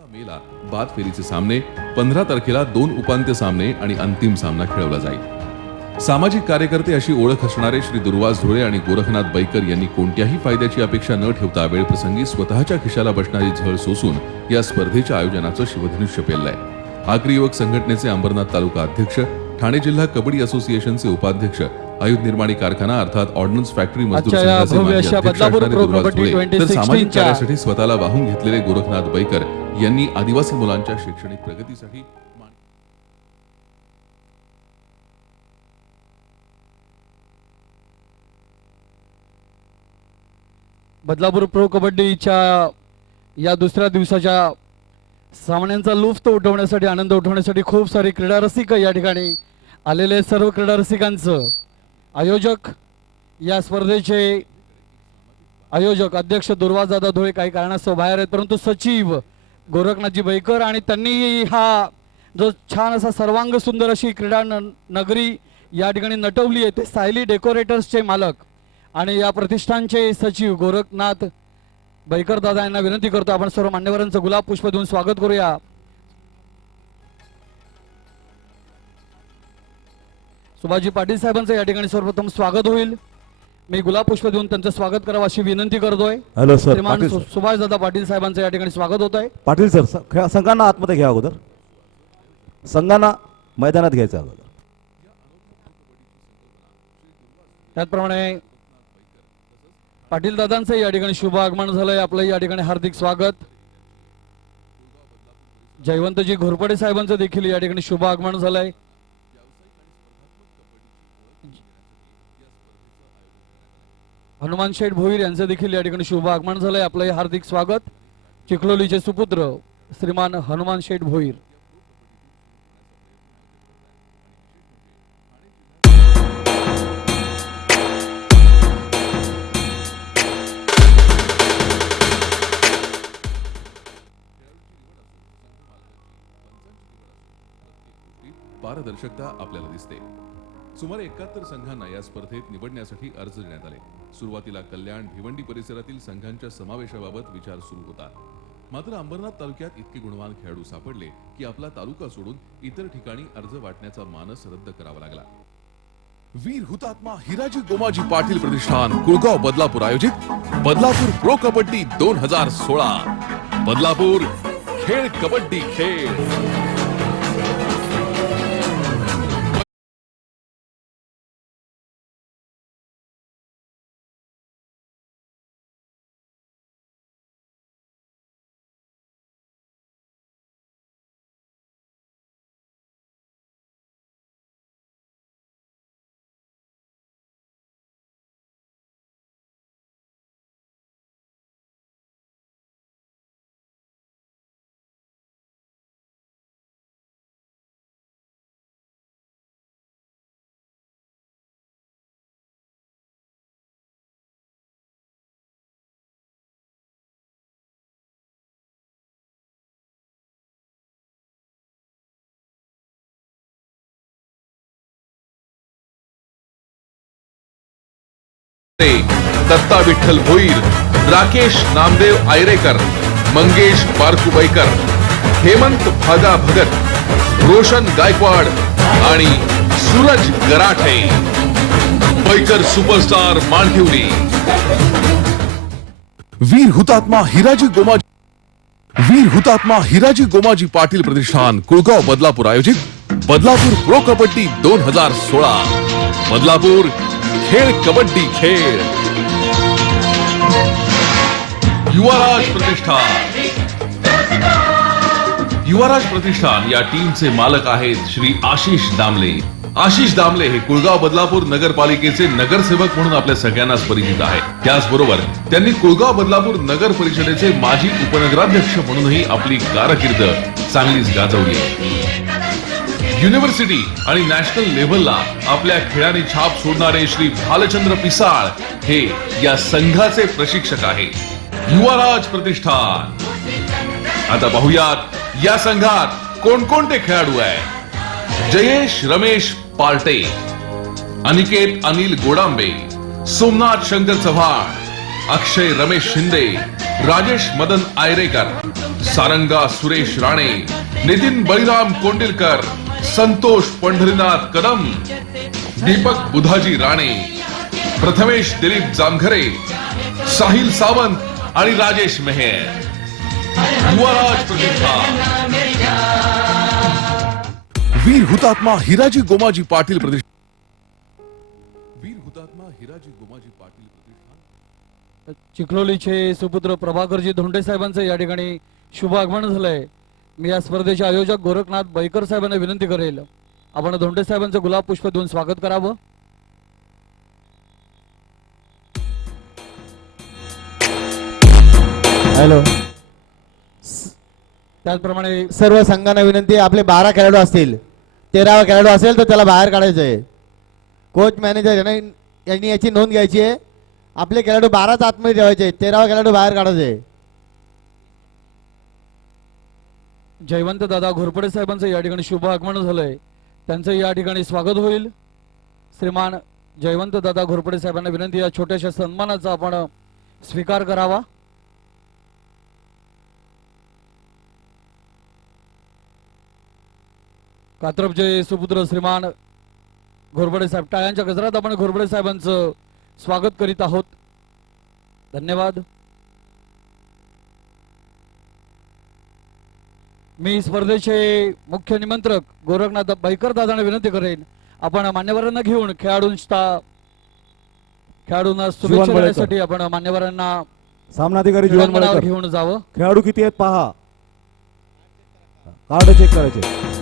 मेला बाद फेरीचे सामने, 15 तारखेला 2 उपांत्य सामने आणि अंतिम सामना खेळवला जाईल। सामाजिक कार्यकर्ते अशी ओळख असणारे श्री दुर्वास धुळे आणि गोरखनाथ बैकर यांनी कोणत्याही फायद्याची अपेक्षा न ठेवता वेळप्रसंगी स्वतःच्या खिशाला बसणारी झळ सोसून या स्पर्धेच्या आयोजनाचं शिवधनुष्य पेललंय। आगरी युवक संघटनेचे अंबरनाथ तालुका अध्यक्ष, ठाणे जिल्हा कबड्डी असोसिएशनचे उपाध्यक्ष, आयुध निर्माणी कारखाना अर्थात ऑर्डनन्स फॅक्टरी मजदूर संघाचे माजी अध्यक्ष असणारे दुर्वास धुळे, तर सामाजिक कार्यासाठी स्वतःला वाहून घेतलेले गोरखनाथ बैकर यांनी आदिवासी मुलांच्या शैक्षणिक प्रगतीसाठी बदलापूर प्रो कबड्डीच्या या दुसऱ्या दिवसाच्या सामन्यांचा लुफ्त उठवण्यासाठी, आनंद उठवण्यासाठी खूप सारे क्रीडा रसिक या ठिकाणी आलेले। सर्व क्रीडा रसिकांचं आयोजक, या स्पर्धेचे आयोजक अध्यक्ष दुर्वासदादा धुळे काही कारणास्तव बाहेर आहेत, परंतु सचिव गोरखनाथजी बैकर आणि त्यांनी हा जो छान असा सर्वांग सुंदर अशी क्रीडा नगरी या ठिकाणी नटवली आहे, ते सायली डेकोरेटर्सचे मालक आणि या प्रतिष्ठानचे सचिव गोरखनाथ बैकर दादा यांना विनंती करतो आपण सर्व मान्यवरांचं गुलाब पुष्प देऊन स्वागत करूया। सुभाषजी पाटील साहेबांचं या ठिकाणी सर्वप्रथम स्वागत होईल। मी गुलाब पुष्प देऊन त्यांचं स्वागत करावं अशी विनंती करतोय। हॅलो सर, श्रीमान सुभाष दादा पाटील साहेबांचं या ठिकाणी स्वागत होत आहे। पाटील सर, संघांना आतमध्ये घ्या, अगोदर संघांना मैदानात घ्यायचं अगोदर। त्याचप्रमाणे पाटील दादांचं या ठिकाणी शुभ आगमन झालंय, आपलं या ठिकाणी हार्दिक स्वागत। जयवंतजी घोरपडे साहेबांचं देखील या ठिकाणी शुभ आगमन झालंय। हनुमान शेठ भोईर यांचं देखील या ठिकाणी शुभ आगमन झालंय, आपलं हार्दिक स्वागत। चिखलोलीचे सुपुत्र श्रीमान हनुमान शेठ भोईर। पारदर्शकता आपल्याला दिसते। सुमारे 71 संघांना या स्पर्धेत निवडण्यासाठी अर्ज देण्यात आले। सुरुवातीला कल्याण भिवंडी परिसरातील संघांच्या समावेशाबाबत विचार सुरू होता, मात्र अंबरनाथ तालुक्यात इतके गुणवान खेळाडू सापडले की आपला तालुका सोडून इतर ठिकाणी अर्ज वाटण्याचा मानस रद्द करावा लागला। वीर हुतात्मा हिराजी गोमाजी पाटील प्रतिष्ठान कुळगाव बदलापूर आयोजित बदलापूर प्रो कबड्डी 2016। बदलापूर खेळ कबड्डी खेळ। दत्ता विठ्ठल भोईर, राकेश नामदेव आयरेकर, मंगेश बारकू बैकर, हेमंत भागा भगत, रोशन गायकवाड आणि सूरज गराठे। बैकर सुपरस्टार मांडकिवली। वीर हुतात्मा हिराजी गोमाजी पाटील प्रतिष्ठान कुळगाव बदलापूर आयोजित बदलापूर प्रो कबड्डी 2016। बदलापूर खेळ कबड्डी खेळ। युवराज प्रतिष्ठान या टीमचे मालक आहेत श्री आशिष दामले। आशिष दामले हे कुळगाव बदलापूर नगरपालिकेचे नगरसेवक म्हणून आपल्या सगळ्यांनाच परिचित आहेत। त्याचबरोबर त्यांनी कुळगाव बदलापूर नगर परिषदेचे माजी उपनगराध्यक्ष म्हणूनही आपली कारकीर्द चांगलीच गाजवली आहे। युनिव्हर्सिटी आणि नॅशनल लेव्हलला आपल्या खेळाने छाप सोडणारे श्री भालचंद्र पिसाळ हे या संघाचे प्रशिक्षक आहेत। युवराज प्रतिष्ठान। आता पाहूयात या संघात कोणकोणते खेळाडू आहेत। जयेश रमेश पार्टे, अनिकेत अनिल गोडांबे, सोमनाथ शंकर चव्हाण, अक्षय रमेश शिंदे, राजेश मदन आयरेकर, सारंगा सुरेश राणे, नितीन बळीराम कोंडिलकर, संतोष पंढरीनाथ कदम, दीपक बुधाजी राणे, प्रथमेश दिलीप जामघरे, साहिल सावंत आणि राजेश मेहर. युवराज प्रतिष्ठान, वीर हुतात्मा हिराजी गोमाजी पाटील प्रतिष्ठान, वीर हुतात्मा हिराजी गोमाजी पाटील प्रतिष्ठान. चिखलोलीचे सुपुत्र प्रभाकरजी धोंडे साहेबांचं या ठिकाणी शुभ आगमन झालंय. मी या स्पर्धेचे आयोजक गोरखनाथ बैकर साहेबांना विनंती करेल, आपण धोंडे साहेबांचं गुलाब पुष्प देऊन स्वागत करावं. हॅलो. त्याचप्रमाणे सर्व संघांना विनंती आहे, आपले 12 खेळाडू असतील, 13वा खेळाडू असेल तर त्याला बाहेर काढायचं आहे. कोच मॅनेजर यांनी याची नोंद घ्यायची आहे. आपले खेळाडू 12च आतमध्ये ठेवायचे, 13वा खेळाडू बाहेर काढायचे. जयवंत दादा घोरपडे साहेबांचं या ठिकाणी शुभ आगमन झालंय, त्यांचं या ठिकाणी स्वागत होईल. श्रीमान जयवंत दादा घोरपडे साहेबांना विनंती, या छोट्याशा सन्मानाचा आपण स्वीकार करावा. कात्रपचे सुपुत्र श्रीमान घोरपडे साहेब, टाळ्यांच्या गजरात आपण घोरपडे साहेबांचं स्वागत करीत आहोत. धन्यवाद. मी स्पर्धेचे मुख्य निमंत्रक गोरखनाथ बैकर दादांना विनंती करेन, आपण मान्यवरांना घेऊन खेळाडूंना शुभेच्छा बळेकर. देण्यासाठी आपण मान्यवरांना सामनाधिकारी जीवन क्रीडांगणावर बळेकर. घेऊन जावं. खेळाडू किती आहेत पहा, कार्ड चेक करायचे.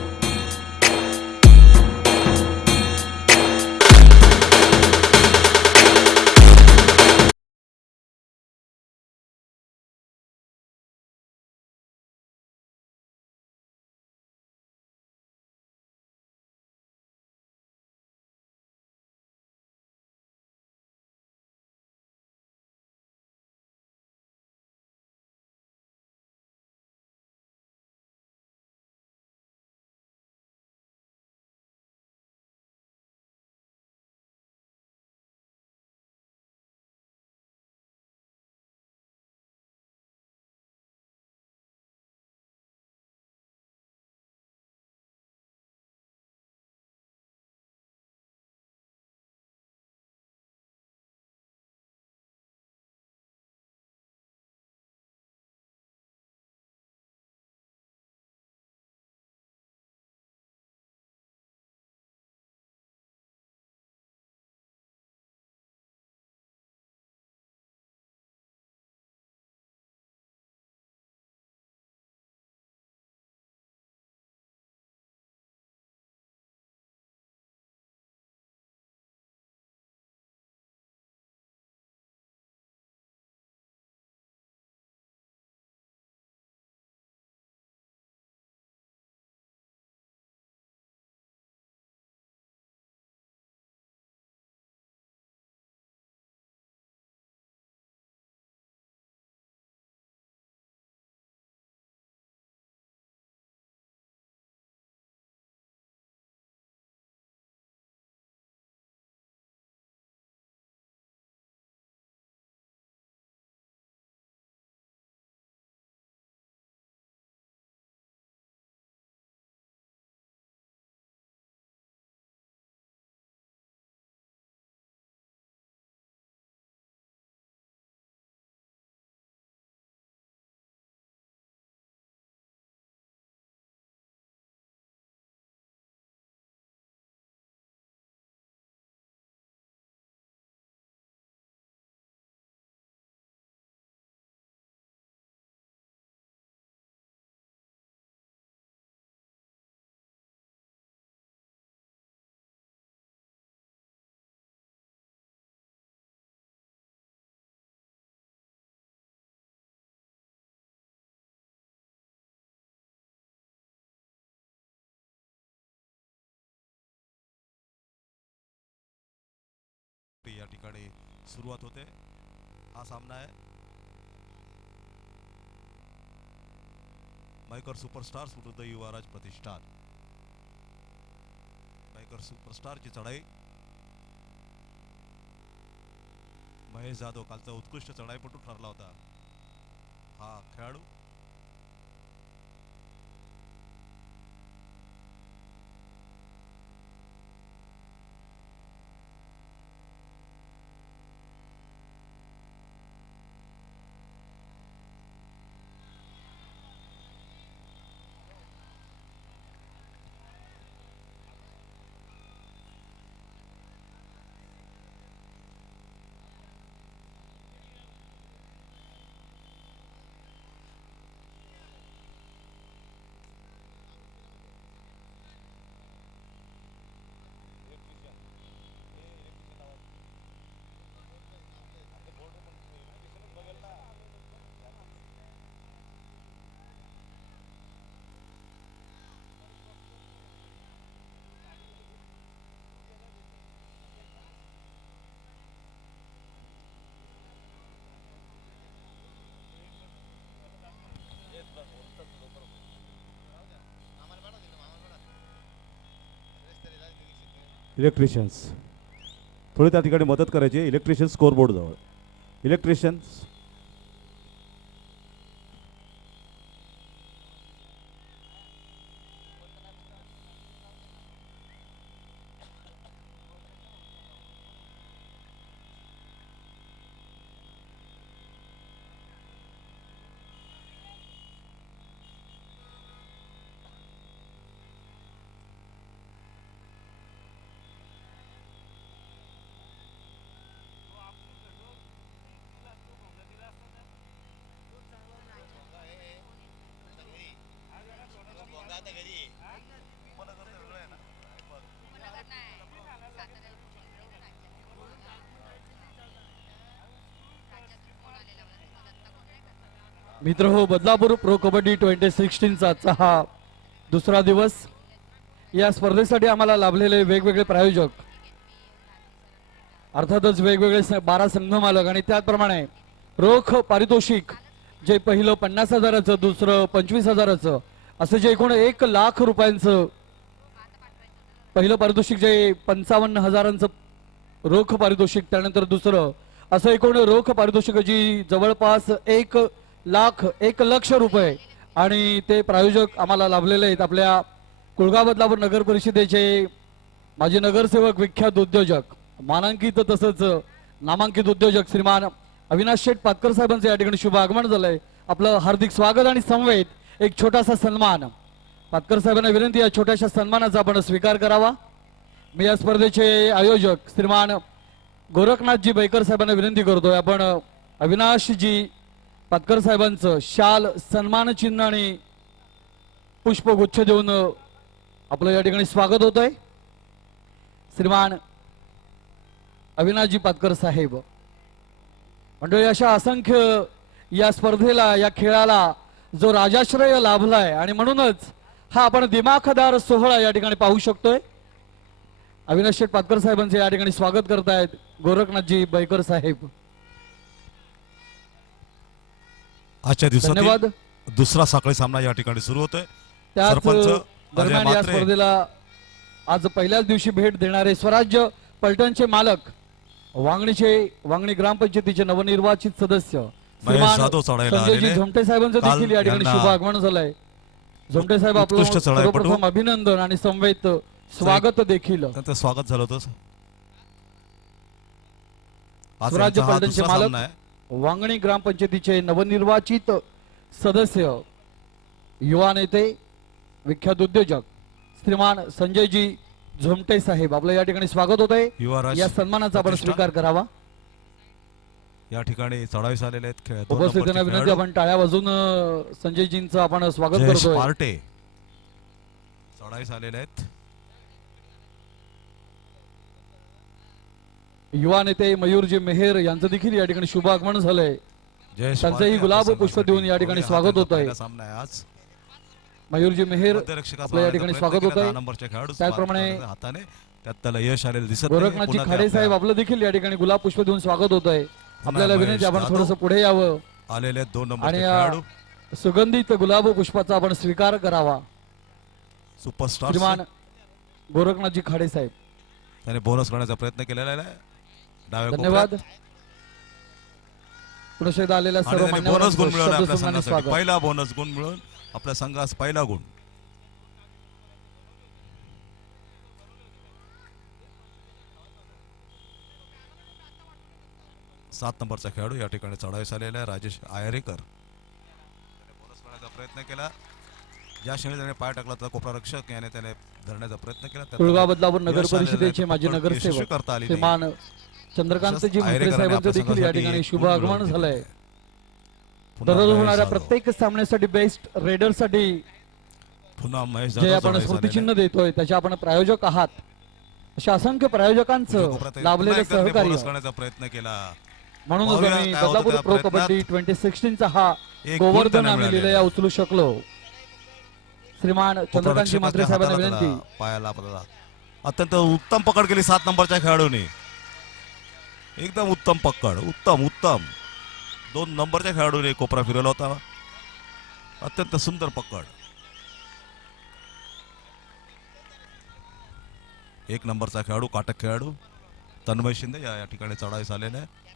या ठिकाणी सुरुवात होते. हा सामना आहे मायकर सुपरस्टार्स विरुद्ध युवराज प्रतिष्ठान. मायकर सुपरस्टारची चढाई, महेश जाधव कालचा उत्कृष्ट चढाईपटू ठरला होता. हा खेळाडू इलेक्ट्रिशियन्स थोडी त्या ठिकाणी मदत करायची. इलेक्ट्रिशियन स्कोर बोर्ड जवळ. इलेक्ट्रिशियन्स मित्र हो, बदलापूर प्रो कबड्डी 2016चा आजचा हा दुसरा दिवस. या स्पर्धेसाठी आम्हाला लाभलेले वेगवेगळे प्रायोजक, अर्थातच वेगवेगळे 12 संघ मालक आणि त्याचप्रमाणे रोख पारितोषिक जे पहिलं 50,000चं, दुसरं 25,000चं, असं जे एकूण 1 लाख रुपयांचं पहिलं पारितोषिक, जे 55,000चं रोख पारितोषिक, त्यानंतर दुसरं असं एकूण रोख पारितोषिक जी जवळपास 1 लक्ष रुपये. आणि ते प्रायोजक आम्हाला लाभलेले आहेत आपल्या कुळगाव बदलापूर नगर परिषदेचे माजी नगरसेवक, विख्यात उद्योजक, मानांकित तसंच नामांकित उद्योजक श्रीमान अविनाश शेठ पातकर साहेबांचं या ठिकाणी शुभ आगमन झालंय. आपलं हार्दिक स्वागत आणि समवेत एक छोटासा सन्मान. पातकर साहेबांना विनंती, या छोट्याशा सन्मानाचा आपण स्वीकार करावा. मी या स्पर्धेचे आयोजक श्रीमान गोरखनाथजी बैकर साहेबांना विनंती करतोय, आपण अविनाशजी पातकर साहेबांचं शाल, सन्मान चिन्ह आणि पुष्पगुच्छ देऊन आपलं या ठिकाणी स्वागत होत आहे. श्रीमान अविनाशजी पातकर साहेब मंडळी, अशा असंख्य या स्पर्धेला, या खेळाला जो राजाश्रय लाभलाय आणि म्हणूनच हा आपण दिमाखदार सोहळा या ठिकाणी पाहू शकतोय. अविनाश शेठ पातकर साहेबांचे या ठिकाणी स्वागत करतायत गोरखनाथजी बैकर साहेब. आजच्या धन्यवाद. दिवसात दुसरा साखळी सामना या ठिकाणी सुरू होतोय. त्याच सरपंच दरम्यान अजय या म्हात्रे, स्पर्धेला आज पहिल्याच दिवशी भेट देणारे स्वराज्य पलटणचे मालक, वांगणी ग्रामपंचायतीचे नवनिर्वाचित सदस्य महेश जाधव चढायला संजयजी आलेले. झोमटे साहेबांचं काल देखील या ठिकाणी यांना शुभ आगमन झालंय. झोमटे साहेब, आपलं उत्कृष्ट चढाईपटू. सर्वप्रथम अभिनंदन आणि संवेद स्वागत देखील. त्यांचं स्वागत झालं होतं. आज स्वराज्य यांचा हा पलटणचे दुसरा मालक, सामना आहे. वांगणी ग्रामपंचायतीचे नवनिर्वाचित सदस्य, युवा नेते, विख्यात उद्योजक श्रीमान संजयजी झोमटे साहेब, आपलं या ठिकाणी स्वागत होत आहे. युवराज या सन्मानाचा आपण प्रतिष्ठान स्वीकार करावा. या ठिकाणी चढावीस आलेले आहेत. दोन उपस्थितांना नंबरचे विनंती, खेळाडू आपण टाळ्या वाजून संजयजींचं आपण स्वागत जयेश करतोय. पार्टे चढावीस आलेले आहेत. युवा नेते मयूरजी मेहेर यांचं देखील या ठिकाणी शुभ आगमन झालंय. जयेश त्यांचंही पार्टे गुलाब आपल्या पुष्प देऊन या ठिकाणी संघासाठी स्वागत होत आहे. पहिला सामना आहे आज. मयूरजी मेहेर मध्यरक्षकाचा आपलं या ठिकाणी प्रयत्न स्वागत केला, होत आहे. 10 नंबरच्या खेळाडू त्याचप्रमाणे हाताने त्यात त्याला यश आलेलं दिसत नाही. गोरखनाथजी पुन्हा ते खाडे साहेब, आपल्या आपलं देखील या ठिकाणी गुलाब पुष्प देऊन स्वागत होत आहे. आपल्याला महेश विनंती, आपण जाधव थोडस पुढे यावं आलेले आहेत 2 आणि नंबरचे या खेळाडू. सुगंधित गुलाब पुष्पाचा आपण स्वीकार करावा. सुपरस्टार श्रीमान गोरखनाथजी खाडे साहेब, त्याने बोनस करण्याचा प्रयत्न केलेला आहे डाव्या धन्यवाद. कोपऱ्यात. पुन्हा एकदा आलेल्या आणि सर्व त्याने बोनस मान्यवरांचं गुण मिळवला आपल्या शब्दसन्मानी संघासाठी. स्वागत. पहिला बोनस गुण मिळून आपल्या संघास पहिला गुण. सात नंबरचा खेळाडू या ठिकाणी चढावीस आलेला आहे, राजेश आयरेकर. त्याने बोनस करण्याचा प्रयत्न केला. ज्या क्षणी त्याने पाय टाकला तर कोपरा रक्षक याने त्याने धरण्याचा प्रयत्न केला. त्यात कुळगाव त्याला बदलापूर नगर यश आलेलं आहे. परिषदेचे माजी पण यशस्वी नगरसेवक करता आली नाही. श्रीमान चंद्रकांतजी आयरेकरांनी मुंत्रे साहेबांचं आपल्या देखील या संघासाठी ठिकाणी एक शुभ गुण आगमन मिळवून झालंय. दिले. पुन्हा दररोज महेश होणाऱ्या जाधव. प्रत्येक सामन्यासाठी बेस्ट रेडरसाठी पुन्हा महेश जे जाधव आपण चढाईस स्मृतिचिन्ह आलेले. देतोय त्याचे आपण प्रायोजक आहात. अशा असंख्य प्रायोजकांचं कोपऱ्यात लाभलेलं पुन्हा एकदा त्यांनी सहकार्य, बोनस करण्याचा प्रयत्न केला. म्हणूनच पाहूया आम्ही काय होतं बदलापूर त्या प्रो कबड्डी प्रयत्नात. 2016चा हा एक गुण गोवर्धन त्यांना आम्ही मिळालेला. लिहिलेला उचलू शकलो. श्रीमान चंद्रकांतजी म्हात्रे साहेबांना विनंती, पायाला आपल्याला अत्यंत उत्तम पकड केली 7 नंबरच्या खेळाडूने. एकदम उत्तम पकड, उत्तम उत्तम. 2 नंबरच्या खेळाडूने कोपरा फिरवला होता. अत्यंत सुंदर पकड. एक नंबरचा खेळाडू काटक खेळाडू तन्मय शिंदे या ठिकाणी चढाईस आलेला आहे.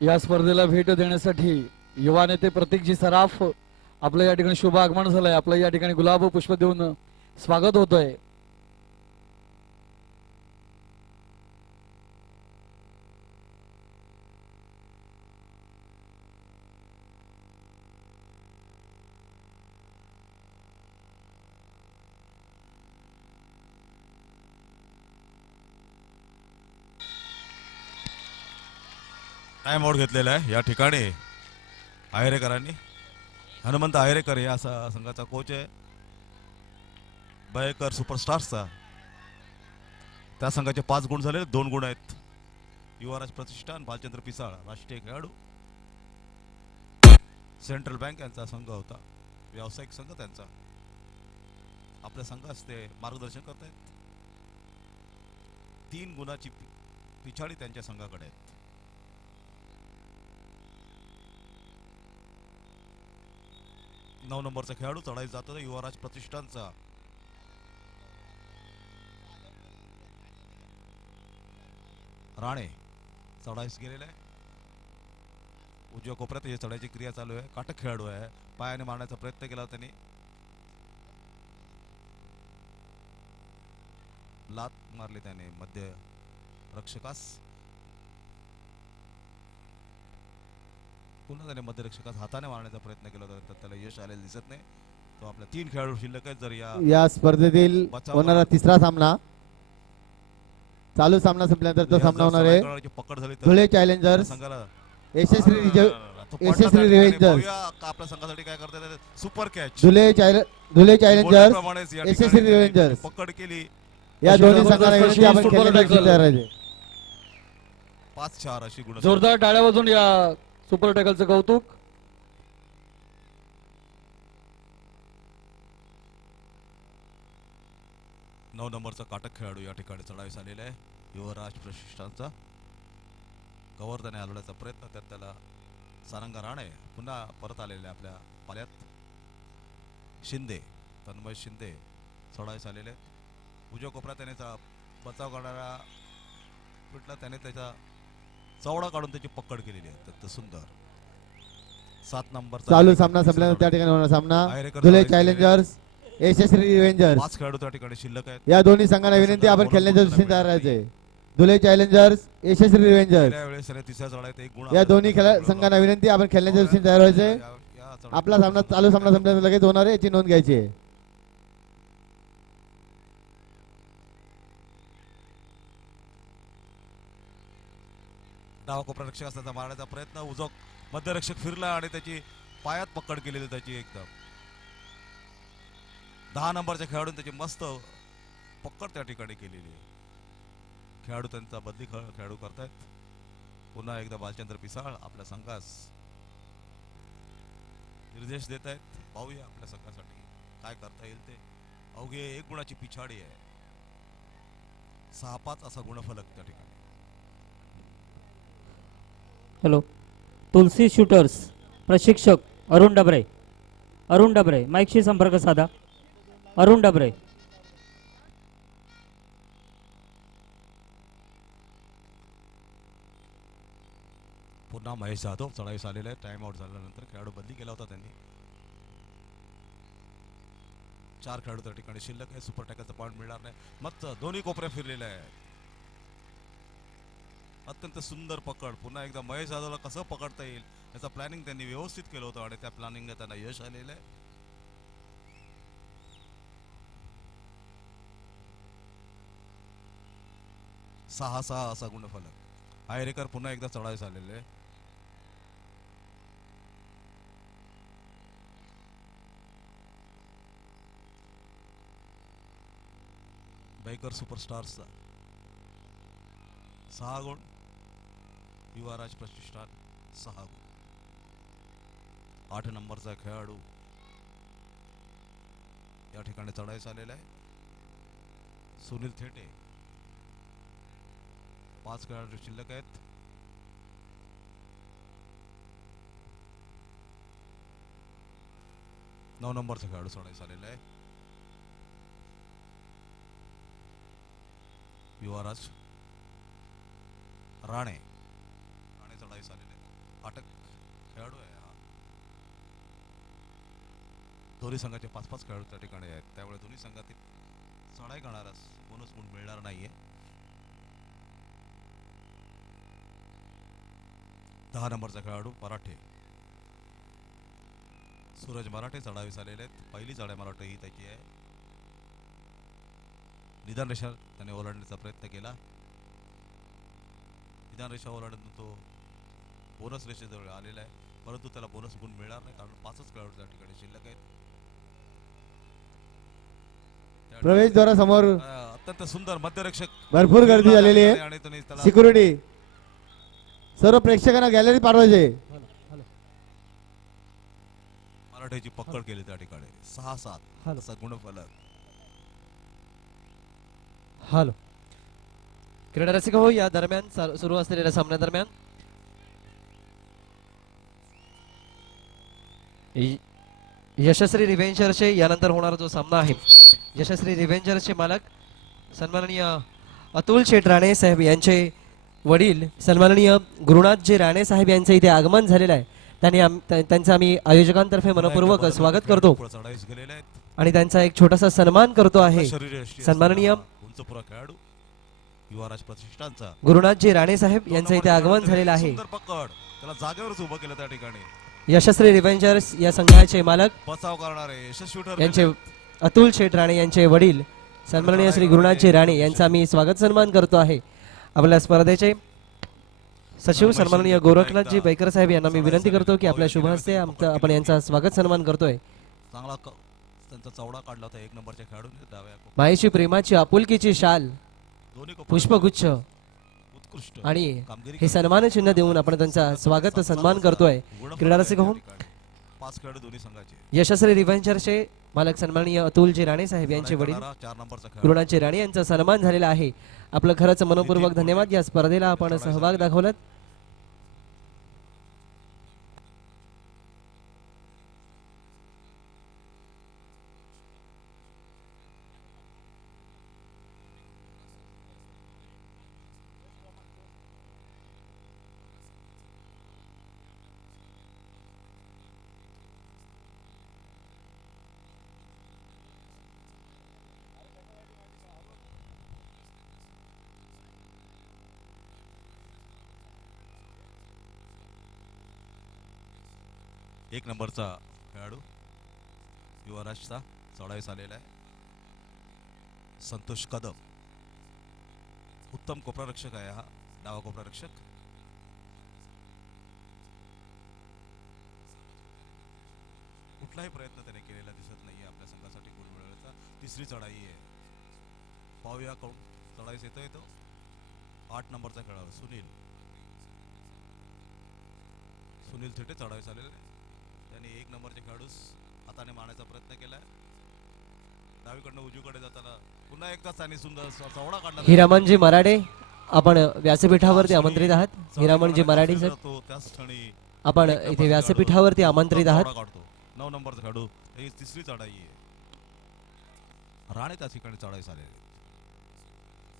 या स्पर्धेला भेट देण्यासाठी युवा नेते प्रतीकजी सराफ आपलं या ठिकाणी शुभ आगमन झालंय. आपलं या ठिकाणी गुलाब पुष्प देऊन स्वागत होतंय. टाइम आउट घेतलेला आहे या ठिकाणी आहेरेकरांनी. हनुमंत आहेरेकर या संघाचा कोच आहे. बयकर सुपरस्टार्सचा त्या संघाचे 5 गुण झाले, 2 गुण आहेत. युवराज प्रतिष्ठान भालचंद्र पिसाळ राष्ट्रीय खेळाडू. सेंट्रल बँक यांचा संघ होता, व्यावसायिक संघ त्यांचा. आपल्या संघास ते मार्गदर्शन करत आहेत. 3 गुणाची पिछाडी त्यांच्या संघाकडे आहेत. नऊ नंबरचा खेळाडू चढाई जातो युवराज प्रतिष्ठानचा. राणे चढाईस गेलेला आहे. उजव्या कोपऱ्यात हे चढाईची क्रिया चालू आहे. काटक खेळाडू आहे, पायाने मारण्याचा प्रयत्न केला त्यांनी. लात मारली त्याने मध्य रक्षकास. पुन्हा त्याने मध्यरक्षकास हाताने मारण्याचा प्रयत्न केला होता, त्याला यश आलेलं दिसत नाही. तो आपल्या 3 खेळाडू शिल्लक आहेत. जर या स्पर्धेतील होणारा तिसरा सामना, चालू सामना संपल्यानंतर तो सामना होणार आहे पकड झाली धुळे चॅलेंजर्स संघाला यशस्वी रिव्हेंजर्स. आपल्या संघासाठी काय करतात, सुपर कॅच. धुळे चॅलेंजर्स यशस्वी रिव्हेंजर्स पकड केली. या दोन्ही संघांना विनंती आपण खेळण्यासाठी तयार आहे. 5-4 अशी गुण. जोरदार टाळ्या वाजून या सुपर टॅकलचं कौतुक. नऊ नंबरचा काटक खेळाडू या ठिकाणी चढाईस आलेला आहे युवराज प्रतिष्ठानचा. कव्हर त्याने हलवण्याचा प्रयत्न, त्यात त्याला सारंगा राणे पुन्हा परत आलेले आपल्या पाल्यात. शिंदे तन्मय शिंदे चढाईस आलेले आहेत. उजव्या कोपऱ्यात त्याने बचाव करणारा पिटला, त्याने त्याचा चवडा काढून त्याची पकड केलेली आहे. त्यात सुंदर 7 नंबर चालू सामना संपल्यानंतर त्या ठिकाणी होणार सामना धुळे चॅलेंजर्स यशस्वी रिव्हेंजर्स. 5 खेळाडू त्या ठिकाणी शिल्लक आहेत. या दोन्ही संघांना विनंती आपण खेळण्याच्या दृष्टीने तयार राहायचे. धुळे चॅलेंजर्स यशस्वी रिव्हेंजर्स. तिसऱ्या चढाईत 1 गुण. या दोन्ही संघांना विनंती आपण खेळण्याच्या दृष्टीने तयार व्हायचे. आपला सामना चालू सामना संपल्यानंतर लगेच होणार आहे, याची नोंद घ्यायची आहे. डावा कोपरा रक्षक असल्याचा मारण्याचा प्रयत्न, उजव मध्यरक्षक फिरला आणि त्याची पायात पकड केलेली त्याची एकदम. 10 नंबरच्या खेळाडून त्याची मस्त पकड त्या ठिकाणी केलेली आहे. खेळाडू त्यांचा बदली खेळाडू करतायत. पुन्हा एकदा भालचंद्र पिसाळ आपल्या संघास निर्देश देत आहेत. पाहूया आपल्या संघासाठी काय करता येईल ते. अवघे 1 गुणाची पिछाडी आहे. 6-5 असा गुणफलक त्या ठिकाणी. हॅलो, तुलसी शूटर्स प्रशिक्षक अरुण डबरे. अरुण डबरे माईकशी संपर्क साधा. अरुण डबरे. पुन्हा महेश जाधव चढाईस आलेला आहे. टाइम आउट झाल्यानंतर खेळाडू बदली केला होता त्यांनी. 4 खेळाडू त्या ठिकाणी शिल्लक आहे. सुपर टॅकलचा पॉईंट मिळणार नाही. मस्त दोन्ही कोपऱ्या फिरलेले आहेत. अत्यंत सुंदर पकड. पुन्हा एकदा महेश जाधवला कसं पकडता येईल याचा प्लॅनिंग त्यांनी व्यवस्थित केलं होतं आणि त्या प्लॅनिंगने त्यांना यश आलेलं आहे. सहा असा गुणफलक. आयरेकर पुन्हा एकदा चढाईस आलेले आहे. बायकर सुपरस्टार्सचा 6 गुण, युवराज प्रतिष्ठान 6 गुण. 8 नंबरचा खेळाडू या ठिकाणी चढाईस आलेला आहे, सुनील थेटे. 5 खेळाडू शिल्लक आहेत. नऊ नंबरचा खेळाडू चढाईस आलेला आहे, युवराज राणे. राणे चढाईस आलेले आहे. अटक खेळाडू आहे हा. दोन्ही संघाचे 5-5 खेळाडू त्या ठिकाणी आहेत, त्यामुळे दोन्ही संघातील चढाई करणारास बोनस गुण मिळणार नाहीये. 10 नंबरचा खेळाडू मराठे, सूरज मराठे चढावीस आलेले आहेत. पहिली चढाई मराठे ही त्याची आहे. निदान रेषा त्याने ओलांडण्याचा प्रयत्न केला. निदान रेषा ओलांडून तो बोनस रेषेजवळ आलेला आहे, परंतु त्याला बोनस गुण मिळणार नाही, कारण 5च खेळाडू त्या ठिकाणी शिल्लक आहेत. प्रवेशद्वारासमोर अत्यंत सुंदर मध्यरक्षक भरपूर गर्दी झालेली आहे. आणि त्यांनी त्याला सिक्युरिटी सर्व प्रेक्षकांना गॅलरी पाठवायचे. मराठ्याची पकड केली त्या ठिकाणी. 6-7 असा गुणफलक. हॅलो क्रीडा रसिक हो, या दरम्यान सुरू असलेल्या सामन्यादरम्यान यशस्वी रिव्हेंजर्सचे यानंतर होणारा जो सामना आहे, यशस्वी रिव्हेंजर्सचे मालक सन्माननीय अतुल शेठ राणे साहेब यांचे वडील सन्माननीय गुरुनाथजी राणे साहेब यांचे इथे आगमन झालेलं आहे. त्यांचं आम्ही आयोजकांतर्फे मनपूर्वक स्वागत करतो चढाईस गेलेले आहेत. आणि त्यांचा एक छोटासा सन्मान करतो आहे. शरीरयष्टी सन्माननीय उंचपुरा खेळाडू युवराज प्रतिष्ठानचा गुरुनाथजी राणे साहेब यांचं इथे आगमन झालेलं आहे. सुंदर पकड, त्याला जागेवरच उभं केलं त्या ठिकाणी. यशस्वी रिव्हेंजर्स या संघाचे मालक बचाव करणारे यशस्वी यांचे ठरले. अतुल शेठ राणे यांचे वडील सन्माननीय श्री गुरुनाथजी राणे यांचा आम्ही स्वागत सन्मान करतो आहे. आपल्या स्पर्धेचे सचिव सन्माननीय गोरखनाथजी बैकर साहेब यांना मी विनंती करतो की आपल्या शुभ हस्ते आपण यांचा स्वागत सन्मान करतोय. चांगला त्यांचा चौडा काढला होता 1 नंबरच्या खेळाडूने. डाव्या मायेची प्रेमाची आपुलकीची शाल, दोन्ही कोपऱ्यात पुष्पगुच्छ उत्कृष्ट आणि कामगिरी हे सन्मान चिन्ह देऊन आपण त्यांचा स्वागत सन्मान करतोय. क्रीडा रसिक हो, 5 खेळाडू दोन्ही संघाचे. यशस्वी रिव्हेंजर्सचे मालक सन्माननीय अतुलजी राणे साहेब यांचे वडील 4 नंबरचा खेळाडू गुरुनाथजी राणे यांचा सन्मान झालेला आहे. आपलं खरंच मनपूर्वक धन्यवाद. या स्पर्धेला आपण सहभाग दाखवलात. एक नंबरचा खेळाडू युवराजचा चढाईस आलेला आहे, संतोष कदम. उत्तम कोपरा रक्षक आहे हा, डावा कोपरा रक्षक. कुठलाही प्रयत्न त्याने केलेला दिसत नाहीये आपल्या संघासाठी गोल मिळवण्याचा. तिसरी चढाई आहे, पाहूया कोण चढाईस येतोय तो. 8 नंबरचा खेळाडू सुनील थेटे चढाईस आलेले. त्यांनी 1 नंबरच्या खेळाडूस हाताने मारण्याचा प्रयत्न केलाय. डावीकडनं उजवीकडे जाताना पुन्हा एकदा त्यांनी सुंदर चौडा काढला. हिरामणजी मराठे आपण व्यासपीठावरती आमंत्रित आहात. हिरामणजी मराठे सर त्याच क्षणी आपण इथे व्यासपीठावरती आमंत्रित आहात. 9 नंबरचा खेळाडू, ही तिसरी चढाई आहे. राणे त्या ठिकाणी चढाईस आलेले.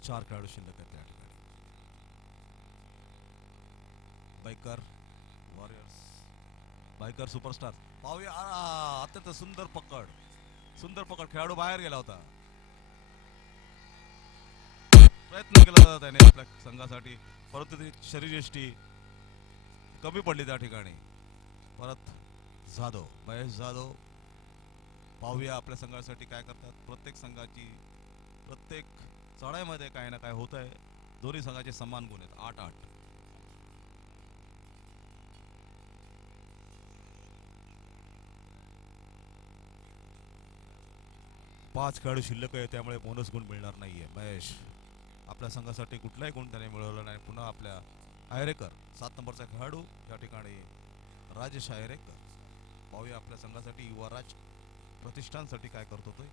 4 खेळाडू शिल्लक आहेत त्या ठिकाणी. Biker warriors, biker superstar. पाहूया, अत्यंत सुंदर पकड, खेळाडू बाहेर गेला होता. प्रयत्न केला होता त्याने आपल्या संघासाठी, परंतु ती शरीरयष्टी कमी पडली त्या ठिकाणी. परत जाधव, महेश जाधव. पाहूया आपल्या संघासाठी काय करतात. प्रत्येक संघाची प्रत्येक चढाईमध्ये काही ना काय होत आहे. दोन्ही संघाचे समान गुण आहेत, 8-8. 5 खेळाडू शिल्लक आहे, त्यामुळे बोनस गुण मिळणार नाहीये. महेश आपल्या संघासाठी कुठलाही गुण त्याने मिळवला नाही. पुन्हा आपल्या आयरेकर 7 नंबरचा खेळाडू या ठिकाणी राजेश आयरेकर. पाहूया आपल्या संघासाठी युवराज प्रतिष्ठानसाठी काय करतो तो.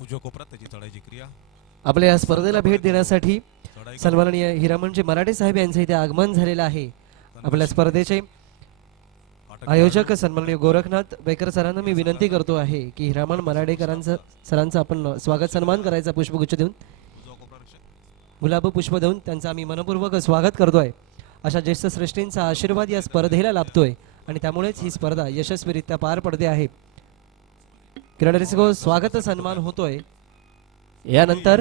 उजव्या कोपऱ्यात त्याची चढायची क्रिया. आपल्या या स्पर्धेला भेट देण्यासाठी सन्माननीय हिरामणजी मराठे साहेब यांचं इथे आगमन झालेलं आहे. आपल्या स्पर्धेचे आयोजक सन्माननीय गोरखनाथ बेकर सरांना मी विनंती करतो आहे की हिरामण मराठेकरांचं सरांचं आपण स्वागत सन्मान करायचा पुष्पगुच्छ देऊन, गुलाब पुष्प देऊन त्यांचं आम्ही मनपूर्वक स्वागत करतोय. अशा ज्येष्ठ श्रेष्ठींचा आशीर्वाद या स्पर्धेला लाभतोय आणि त्यामुळेच ही स्पर्धा यशस्वीरित्या पार पडते आहे. क्रीडारसिको स्वागत सन्मान होतोय. यानंतर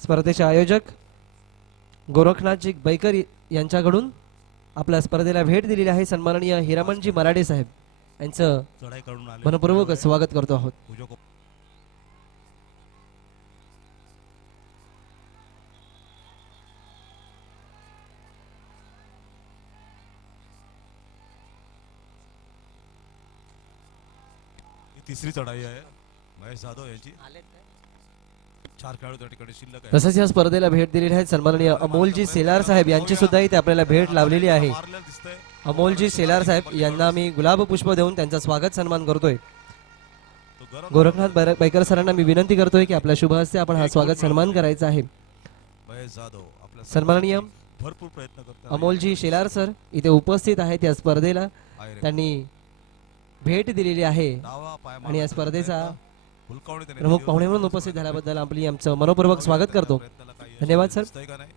स्पर्धेचे आयोजक गोरखनाथजी बैकर यांच्याकडून आपल्या स्पर्धेला भेट दिलेली आहे सन्माननीय हिरामणजी मराठे साहेब यांचं चढाई करून आले. मनपूर्वक स्वागत करतो आहोत. उजव्या तिसरी चढाई आहे महेश जाधव यांची. 4 खेळाडू त्या ठिकाणी शिल्लक आहे. तसंच या स्पर्धेला भेट दिलेली आहे सन्माननीय अमोलजी सेलार साहेब यांची सुद्धा इथे आपल्याला भेट लावलेली आहे. मारलेलं दिसतंय. अमोलजी सेलार साहेब यांना मी गुलाब पुष्प देऊन त्यांचा स्वागत सन्मान करतोय. तो गरम गोरखनाथ बैकर सरांना मी विनंती करतोय की आपल्या शुभ हस्ते आपण हा स्वागत सन्मान करायचा आहे. महेश जाधव आपल्या सन्माननीय भरपूर प्रयत्न करतात. अमोलजी शेलार सर इथे उपस्थित आहेत या स्पर्धेला. आयरेकर. त्यांनी भेट दिलेली आहे डावा पाय आणि या मारण्याचा स्पर्धेचा प्रयत्न. हुलकावणी त्याने प्रमुख केली पाहुणे होती. म्हणून उपस्थित झाल्याबद्दल आपली आमचं मनपूर्वक स्वागत करतो. प्रयत्नाला काही यश धन्यवाद सर. दिसतंय का नाही?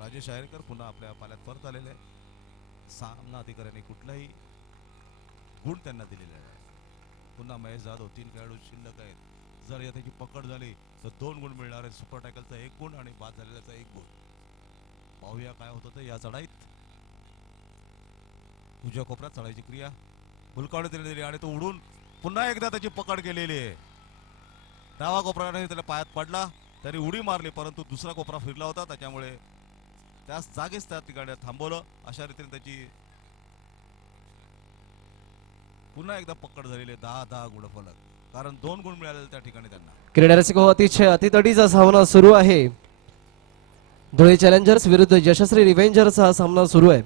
राजेश आयरेकर पुन्हा आपल्या पाल्यात परत आलेले आहे. सामना अधिकाऱ्यांनी कुठलाही गुण त्यांना दिलेला आहे. पुन्हा महेश जाधव 3 खेळाडू शिल्लक आहेत. जर या त्याची पकड झाली तर 2 गुण मिळणार आहेत. सुपर टॅकलचा 1 गुण आणि बाद झालेल्याचा 1 गुण. पाहूया काय होत होतं या चढाईत. उजव्या कोपऱ्यात चढायची क्रिया हुलकावणी त्याने दिली आणि तो उडून पुन्हा एकदा त्याची पकड केलेली आहे. डावा कोपऱ्याने त्याला पायात पडला, त्याने उडी मारली, परंतु दुसरा कोपरा फिरला होता, त्याच्यामुळे त्याच जागेच त्या ठिकाणी थांबवलं. अशा रीतीने त्याची पुन्हा एकदा पकड झालेली आहे. 10-10 गुणफलक, कारण 2 गुण मिळाले त्या ठिकाणी त्यांना. क्रीडारसिको अतिशय अतितडीचा सामना सुरू आहे. धुळे चॅलेंजर्स विरुद्ध यशस्वी रिव्हेंजर्स हा सामना सुरू आहे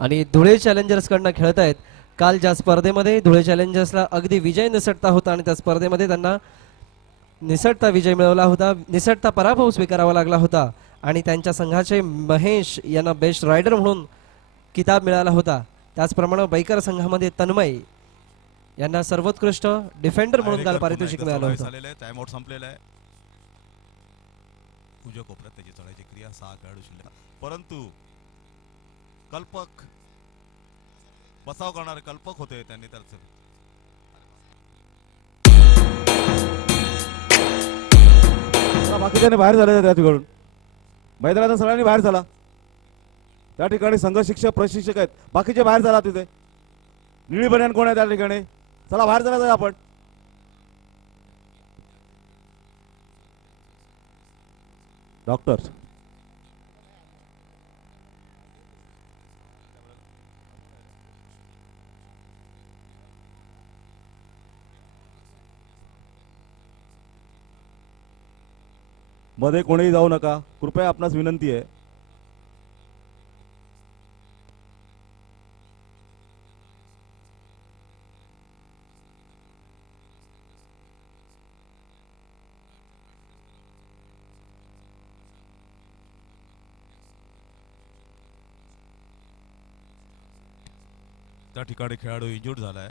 आणि धुळे चॅलेंजर्स कडनं खेळत आहेत. काल ज्या स्पर्धेमध्ये धुळे चॅलेंजर्सला अगदी विजय निसटता होता आणि त्या स्पर्धेमध्ये त्यांना निसटता विजय मिळवला होता, निसटता पराभव स्वीकारावा लागला होता आणि त्यांच्या संघाचे महेश यांना बेस्ट रायडर म्हणून किताब मिळाला होता. त्याचप्रमाणे बैकर संघामध्ये तन्मय यांना सर्वोत्कृष्ट डिफेंडर म्हणून काल पारितोषिक मिळालं होतं. टाइम आउट संपलेला आहे. उजव्या कोपऱ्यात त्याची चढायची क्रिया 6 खेळाडू शिल्लक, परंतु कल्पक बचाव करणारे कल्पक होते, त्यांनी त्याचं बाकीच्याने बाहेर झाले त्या ठिकाणून. मैदानात सगळ्यांनी बाहेर झाला. त्या ठिकाणी संघ शिक्षक प्रशिक्षक आहेत, बाकीचे बाहेर झाला. तिथे निळी बन्यान कोण आहे त्या ठिकाणी? चला बाहेर झाला आपण. डॉक्टर मध्ये कोणीही जाऊ नका, कृपया आपणास विनंती आहे. त्या ठिकाणी खेळाडू इंजुर्ड झालाय.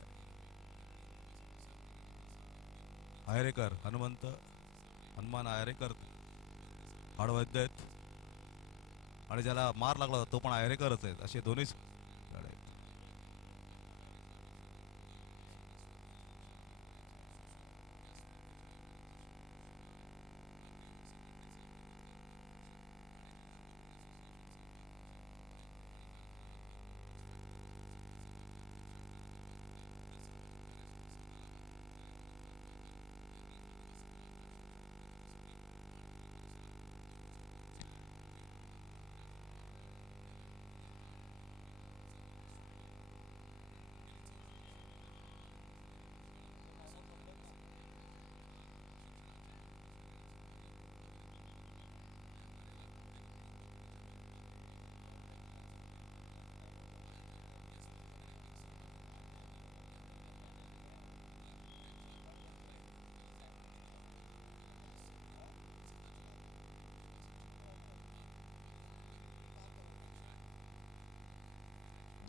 आयरेकर हनुमान आयरेकर हाडवैद्य आहेत आणि ज्याला मार लागला होता तो पण आयरेकरच आहेत. असे दोन्ही खेळाडू आहेत.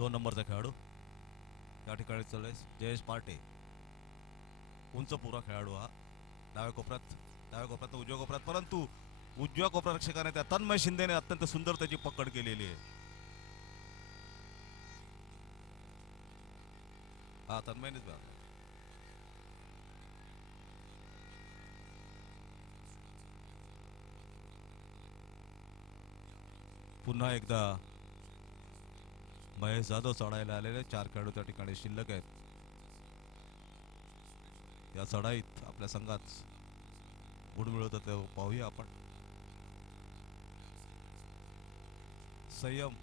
2 नंबरचा खेळाडू या ठिकाणी चाललाय जयेश पार्टे. उंच पुरा खेळाडू हा. डाव्या कोपऱ्यात उजव्या कोपऱ्यात, परंतु उजव्या कोपऱ्या रक्षकाने त्या तन्मय शिंदेने अत्यंत सुंदर त्याची पकड केलेली आहे. हा तन्मयनेच बघा. पुन्हा एकदा महेश जाधव चढायला आलेले. 4 खेळाडू त्या ठिकाणी शिल्लक आहेत. या चढाईत आपल्या संघात गुण मिळवतात ते पाहूया आपण. संयम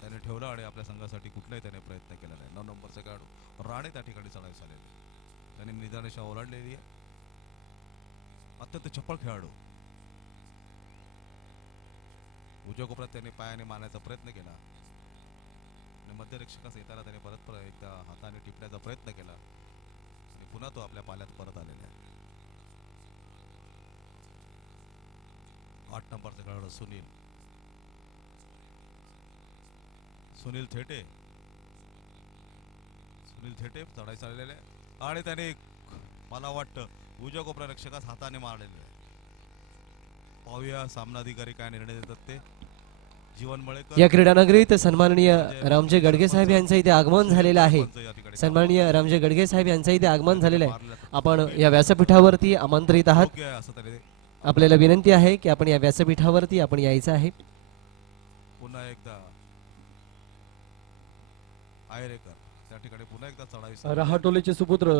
त्याने ठेवला आणि आपल्या संघासाठी कुठलाही त्याने प्रयत्न केला नाही. 9 नंबरचा खेळाडू राणे त्या ठिकाणी चढाईस आलेले. त्याने निदानेशा ओलांडलेली आहे. अत्यंत चपळ खेळाडू. उजव्या कोपऱ्यात त्याने पायाने मारण्याचा प्रयत्न केला आणि मध्यरक्षकास येताना त्याने परत एकदा हाताने टिपण्याचा प्रयत्न केला आणि पुन्हा तो आपल्या पाल्यात परत आलेला आहे. 8 नंबरचा खेळाडू सुनील थेटे चढाईस आलेले आहे आणि त्याने मला वाटतं उजव्या कोपऱ्या रक्षकास हाताने मारलेले आहे. पाहूया सामनाधिकारी काय निर्णय देतात ते. जीवन मळेकर या क्रीडानगरीत सन्माननीय रामजे गडगे साहेब यांचं इथे आगमन झालेलं आहे. सन्माननीय रामजे गडगे साहेब यांचं इथे आगमन झालेलं आहे. आपण या व्यासपीठावरती आमंत्रित आहात. योग्य आहे असं त्याने. आपल्याला विनंती आहे की आपण या व्यासपीठावरती आपण यायचं आहे. पुन्हा एकदा आयरेकर त्या ठिकाणी पुन्हा एकदा चढाईस रहाटोलीचे सुपुत्र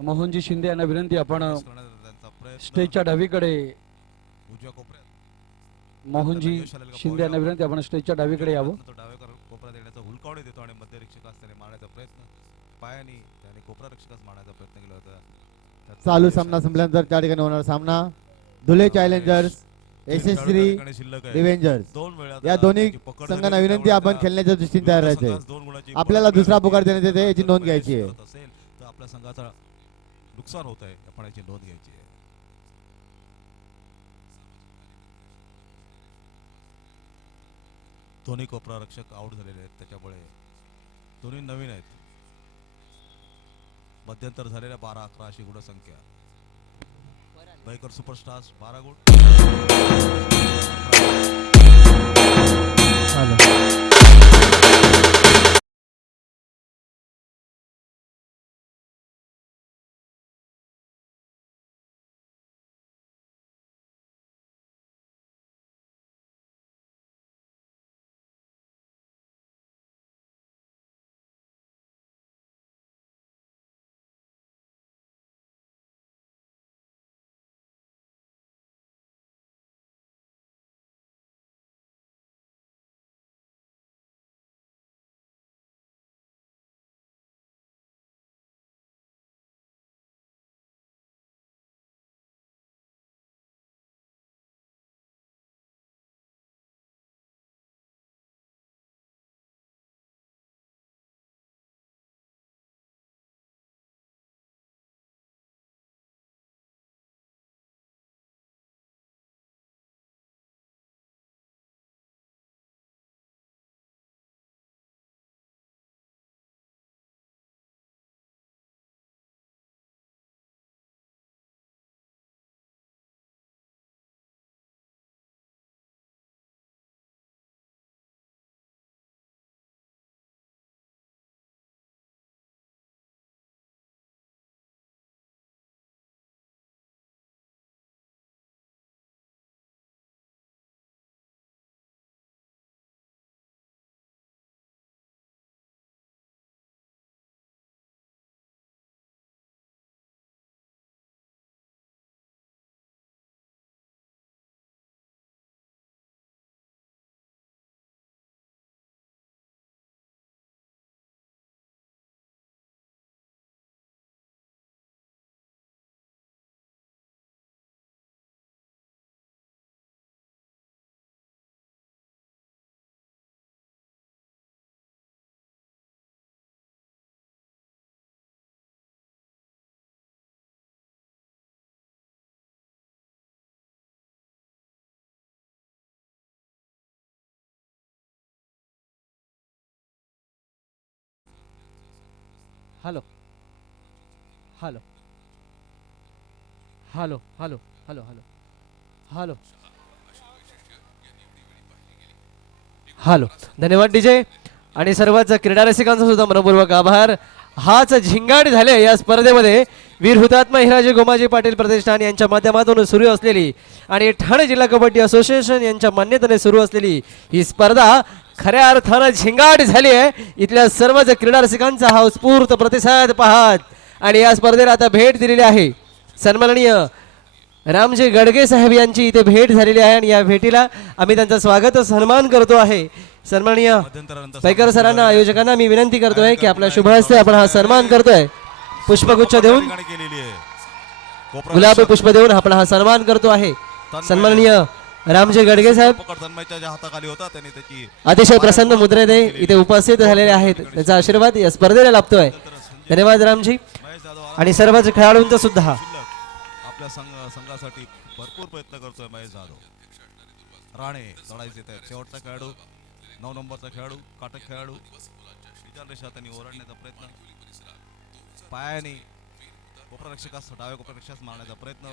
मोहनजी शिंदे यांना विनंती, आपण करण्याचा त्यांचा प्रयत्न. स्टेजच्या डावीकडे. उजव्या कोपऱ्यात मोहनजी शिंदे यांना विनंती, आपण स्टेजच्या डावीकडे यावं. तो डाव्या कोपरा देण्याचा हुलकावणी देतो आणि मध्यरक्षकास त्याने मारण्याचा प्रयत्न पायाने त्याने कोपरा रक्षकास मारण्याचा प्रयत्न केला होता. चालू सामना संपल्यानंतर त्या ठिकाणी होणार सामना धुले चॅलेंजर्स यशस्वी रिव्हेंजर्स. 2 वेळा या दोन्ही संघांना विनंती, आपण खेळण्याच्या दृष्टीने तयार राहायचे. आपल्याला दुसरा पुकार देण्यात येते, याची नोंद घ्यायची आहे. असेल तर आपल्या संघाचा नुकसान होत आहे, आपण याची नोंद घ्यायची आहे. दोन्ही कोपरा रक्षक आउट झालेले आहेत, त्याच्यामुळे दोन्ही नवीन आहेत. मध्यंतर झालेल्या 12-11 अशी गुणसंख्या. बैकर सुपरस्टार्स 12 गुण. Hello hello hello hello hello hello hello hello धन्यवाद डीजे आणि सर्वच क्रीडा रसिकांचा सुद्धा मनपूर्वक आभार. हाच झिंगाट झाले या स्पर्धेमध्ये वीर हुतात्मा हिराजी गोमाजी पाटील प्रतिष्ठान यांच्या माध्यमातून सुरू असलेली आणि ठाणे जिल्हा कबड्डी असोसिएशन यांच्या मान्यतेने सुरू असलेली ही स्पर्धा खऱ्या अर्थानं झिंगाट झाली आहे. इथल्या सर्वच क्रीडा रसिकांचा हा उत्स्फूर्त प्रतिसाद पाहत आणि या स्पर्धेला आता भेट दिलेली आहे सन्माननीय रामजी गडगे साहेब यांची इथे भेट झालेली आहे आणि या भेटीला आम्ही त्यांचा स्वागत सन्मान करतो आहे. सन्माननीय पैकर सरांना आयोजकांना मी विनंती करतोय की आपल्या शुभ हस्ते आपण हा सन्मान करतोय. पुष्पगुच्छ देऊन गुलाबी पुष्प देऊन आपण हा सन्मान करतो आहे. सन्माननीय रामजी गडगे साहेब तन्मयच्या हाताखाली होता, त्यांनी त्याची अतिशय प्रसन्न मुद्रेने इथे उपस्थित झालेले आहेत. त्याचा आशीर्वाद या स्पर्धेला लाभतोय. धन्यवाद रामजी आणि सर्वच खेळाडूंचा सुद्धा. आपल्या संघासाठी भरपूर प्रयत्न करतोय महेश जाधव. राणे चढाईच येत आहेत. शेवटचा खेळाडू 9 नंबरचा खेळाडू काटक खेळाडू रेषा त्यांनी ओरडण्याचा प्रयत्न, पायाने कोपरा रक्षकास डाव्या कोपरा रक्षकास मारण्याचा प्रयत्न,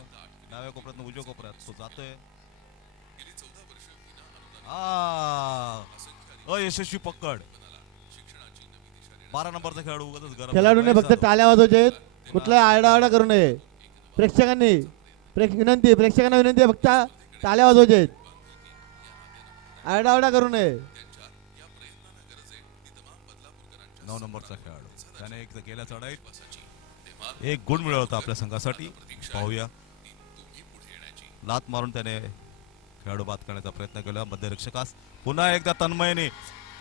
डाव्या कोपऱ्यातून उजव्या कोपऱ्यात तो जातोय. अयशस्वी पकड. 12 नंबरचा खेळाडू उगाचच गरम. खेळाडूने फक्त टाळ्या वाजवायचे, कुठला आरडाओरडा करू नये. प्रेक्षकांना विनंती आहे फक्त टाळ्या वाजवायचे, आरडाओरडा करू नये. 9 नंबरचा खेळाडू त्याने एक गेल्या चढाईत 1 गुण मिळवला होता आपल्या संघासाठी. पाहूया. लात मारून त्याने खेळाडू बाद करण्याचा प्रयत्न केला मध्यरक्षकास. पुन्हा एकदा तन्मयने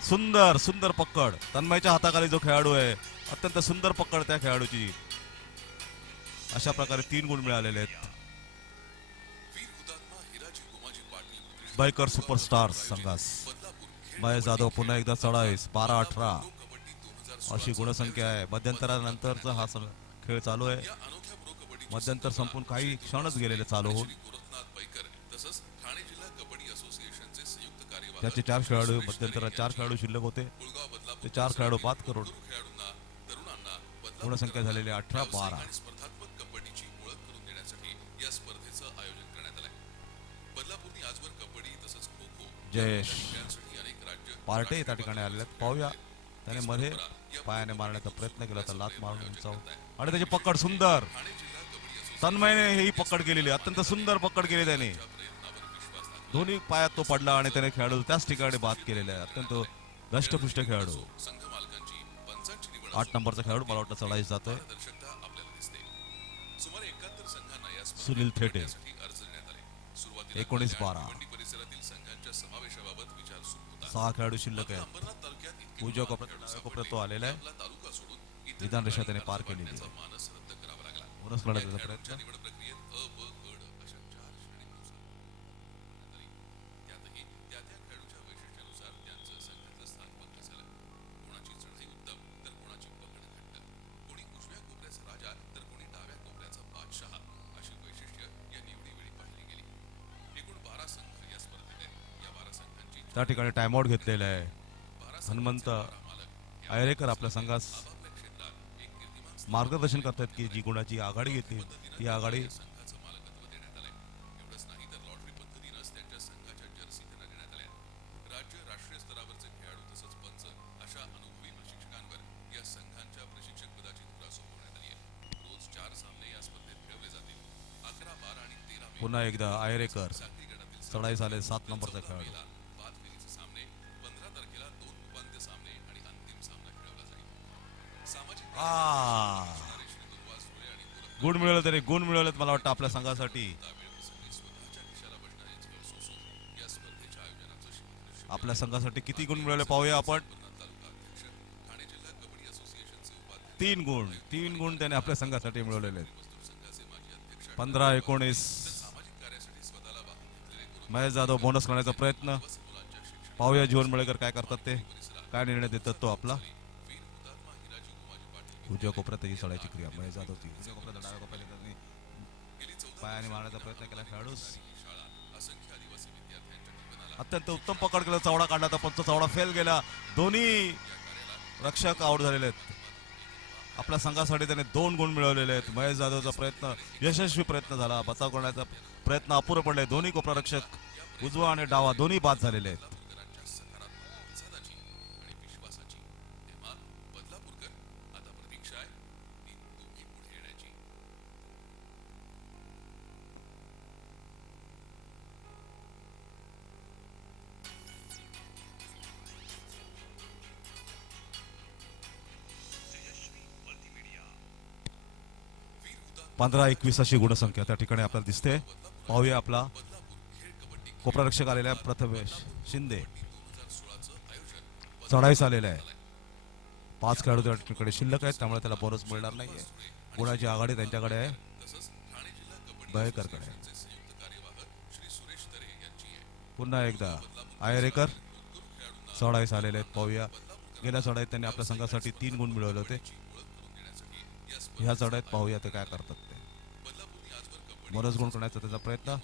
सुंदर सुंदर पकड. तन्मयच्या हाताखाली जो खेळाडू आहे अत्यंत सुंदर पकड त्या खेळाडूची. अशा प्रकारे 3 गुण मिळालेले आहेत. बायकर सुपरस्टार्स संघास. महेश जाधव पुन्हा एकदा चढाईस. 12-18 अशी गुणसंख्या आहे. मध्यंतरानंतरचा हा खेळ चालू आहे. मध्यंतर संपून काही क्षणच गेलेले चालू होऊन. त्याचे 4 खेळाडू मध्यंतरात 4 खेळाडू शिल्लक होते. ते 4 खेळाडू बाद करून गुणसंख्या झालेली 18-12. जयेश पार्टे त्या ठिकाणी आलेले आहेत. पाहूया. त्याने मध्ये पायाने मारण्याचा प्रयत्न केला तर लात मारून उंचावून आणि त्याची पकड सुंदर. तन्मयने ही पकड केलेली, अत्यंत सुंदर पकड केली त्याने. दोन्ही पायात तो पडला आणि त्याने खेळाडू त्याच ठिकाणी बाद केलेला आहे. अत्यंत दष्टपुष्ट खेळाडू. 8 नंबरचा खेळाडू मला वाटतं चढाईस जातोय. सुनील थेटे. 19-12 6 खेळाडू शिल्लक आहेत. उजव्या कोपऱ्यात तो आलेला आहे. विधान रेषा त्याने पार केलेली आहे. बोनस लढण्याचा प्रयत्न. त्या ठिकाणी टाइमआउट घेतलेला आहे. हनुमंत आयरेकर आपल्या संघास मार्गदर्शन करतात की जी गुणाची आघाडी घेतली ती आघाडी पुन्हा एकदा आयरेकर. चढाई झाले 7 नंबरचा खेळाडू. गुण मिळवले त्याने. गुण मिळवलेत मला वाटतं आपल्या संघासाठी. आपल्या संघासाठी किती गुण मिळवले पाहूया आपण. 3 गुण. 3 गुण त्याने आपल्या संघासाठी मिळवलेले आहेत. 15-19 महेश जाधव बोनस करण्याचा प्रयत्न. पाहूया जीवन मळेकर काय करतात ते, काय निर्णय देतात तो आपला. उजव्या कोपऱ्यात त्याची चढायची क्रिया महेश जाधवची. उजव्या कोपऱ्यात डाव्या कोपऱ्यात पायाने मारण्याचा प्रयत्न केला खेळाडू. अत्यंत उत्तम पकड केला. चवडा काढला तर पंच चवडा फेल गेला. दोन्ही रक्षक आउट झालेले आहेत. आपल्या संघासाठी त्याने 2 गुण मिळवलेले आहेत. महेश जाधवचा प्रयत्न यशस्वी प्रयत्न झाला, बचाव करण्याचा प्रयत्न अपुरा पडले. दोन्ही कोपरारक्षक उजवा आणि डावा दोन्ही बाद झालेले आहेत. पंधरा 21 अशी गुणसंख्या त्या ठिकाणी आपल्याला दिसते. पाहूया आपला कोपरारक्षक आलेला आहे प्रथमेश शिंदे, चढाईस आलेला आहे. 5 खेळाडू त्या ठिकाणी शिल्लक आहेत, त्यामुळे त्याला बोनस मिळणार नाहीये. गुणाची आघाडी त्यांच्याकडे आहे, दहेकरकडे. पुन्हा एकदा आयरेकर चढाईस आलेले आहेत. पाहूया गेल्या चढाईत त्यांनी आपल्या संघासाठी 3 गुण मिळवले होते. ह्या चढाईत पाहूया ते काय करतात. ते बोनस गुण करण्याचा त्याचा प्रयत्न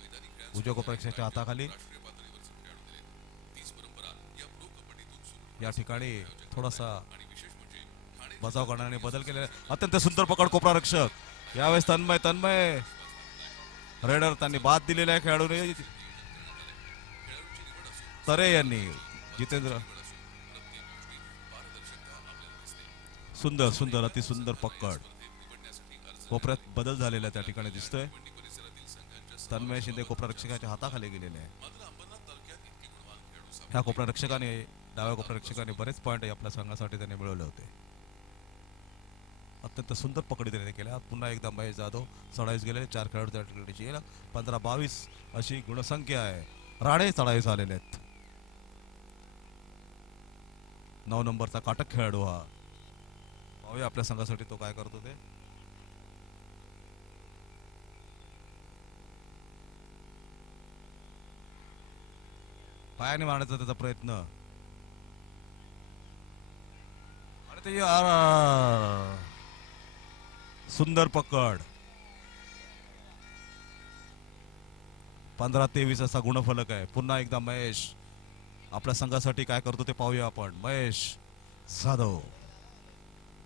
उजव्या कोपरारक्षकाच्या हाताखाली. या ठिकाणी थोडासा बचाव करण्याने बदल केले. अत्यंत सुंदर पकड कोपरारक्षक. यावेळेस तन्मय रेडर त्यांनी बाद दिलेला आहे खेळाडूने. तरे यांनी जितेंद्र सुंदर अतिसुंदर पकड. कोपऱ्यात बदल झालेला त्या ठिकाणी दिसतोय. तन्मय शिंदे कोपरारक्षकाच्या हाताखाली गेलेले आहे. ह्या कोपरारक्षकाने डाव्या कोपरारक्षकाने बरेच पॉइंट आपल्या संघासाठी त्याने मिळवले होते. अत्यंत सुंदर पकडी त्याने केल्या. पुन्हा एकदा महेश जाधव चढाईस गेले. 4 खेळाडू त्या ठिकाणी 15-22 अशी गुणसंख्या आहे. राणे चढाईस आलेले आहेत. 9 नंबरचा काटक खेळाडू हा. पाहूया आपल्या संघासाठी तो काय करतो ते. पायाने मारण्याचा त्याचा प्रयत्न आणि ते सुंदर पकड. 15-23 असा गुणफलक आहे. पुन्हा एकदा महेश आपल्या संघासाठी काय करतो ते पाहूया आपण. महेश जाधव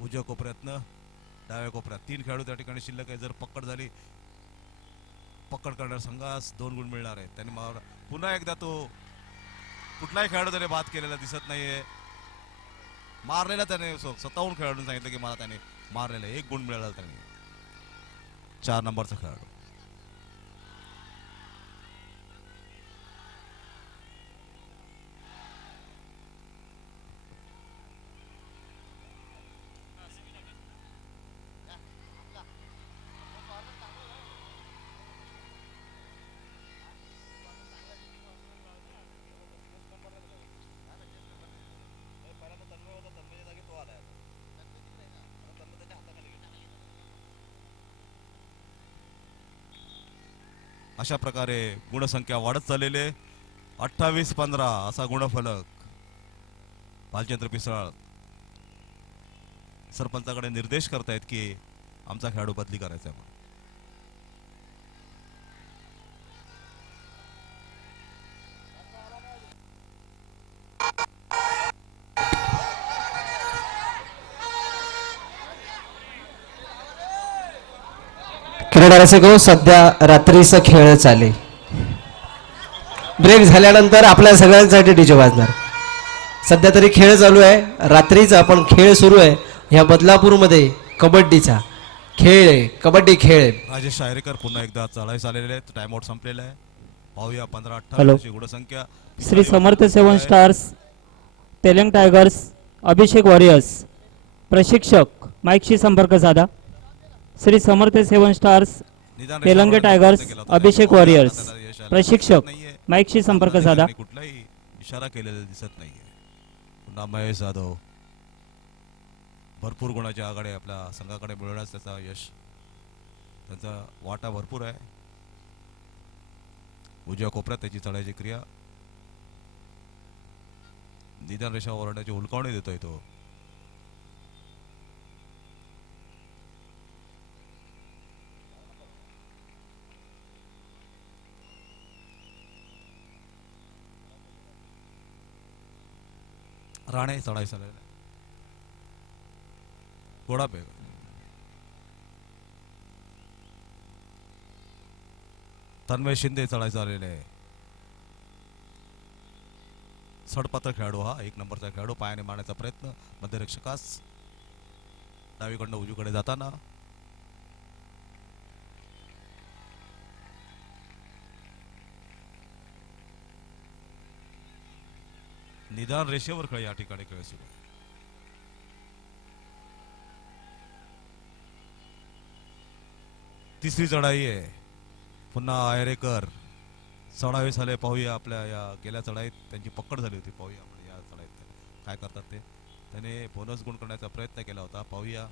उजव्या कोपऱ्यातनं डाव्या कोपऱ्यात 3 खेळाडू त्या ठिकाणी शिल्लक आहे. जर पकड झाली, पकड करणार संघास 2 गुण मिळणार आहेत. त्यांनी पुन्हा एकदा तो कुठलाही खेळाडू त्याने बाद केलेला दिसत नाहीये. मारलेला त्याने स्वतःहून खेळाडून सांगितलं की मला त्याने मारलेला. 1 गुण मिळाला त्याने. 4 नंबरचा खेळाडू. अशा प्रकारे गुणसंख्या वाढत चाललेली आहे. 28-15 असा गुणफलक. भालचंद्र पिसाळ सरपंचाकडे निर्देश करतायत की आमचा खेळाडू बदली करायचा आहे. क्रीडा रसिको, सध्या रात्रीचा खेळ चाले. ब्रेक झाल्यानंतर आपल्या सगळ्यांसाठी डीजे वाजणार. सध्या तरी खेळ चालू आहे. रात्रीचा पण खेळ सुरू आहे. ह्या बदलापूरमध्ये कबड्डीचा खेळ आहे. कबड्डी खेळ आहे. राजेश शायरेकर पुन्हा एकदा चढाईस आलेले आहेत. टाइम आउट संपलेला आहे. पाहूया 15-28 हॅलो. ची गुणसंख्या. श्री समर्थ 7 स्टार्स, तेलंग टायगर्स, अभिषेक वॉरियर्स. प्रशिक्षक माईकशी संपर्क साधा. श्री समर्थ 7 स्टार्स, निदान तेलंग रेषावर टायगर्स, प्रयत्न केला होता. अभिषेक पाहूया वॉरियर्स. आता त्याला यश आलं. प्रशिक्षक नाहीये. माईकशी संपर्क साधा. त्यांनी कुठलाही इशारा केलेला दिसत नाहीये. पुन्हा महेश जाधव भरपूर गुणाची आघाडी आपल्या संघाकडे मिळवण्यास त्याचा यश, त्यांचा वाटा भरपूर आहे. उजव्या कोपऱ्यात त्याची चढायची क्रिया. निदान रेषा ओरडण्याची हुलकावणी देतोय तो. राणे चढाई चाललेला. गोडा बेग तन्मय शिंदे चढायचं आलेले आहे. सडपात्र खेळाडू हा, 1 नंबरचा खेळाडू. पायाने मारण्याचा प्रयत्न मध्यरक्षकास डावीकडनं उजवीकडे जाताना. निदान रेषेवर खेळ या ठिकाणी खेळ सुरू आहे. तिसरी चढाई आहे. पुन्हा आयरेकर चढावे झाले. पाहूया आपल्या या गेल्या चढाईत त्यांची पकड झाली होती. पाहूया आपण या चढाईत काय करतात ते. त्याने बोनस गुण करण्याचा प्रयत्न केला होता. पाहूया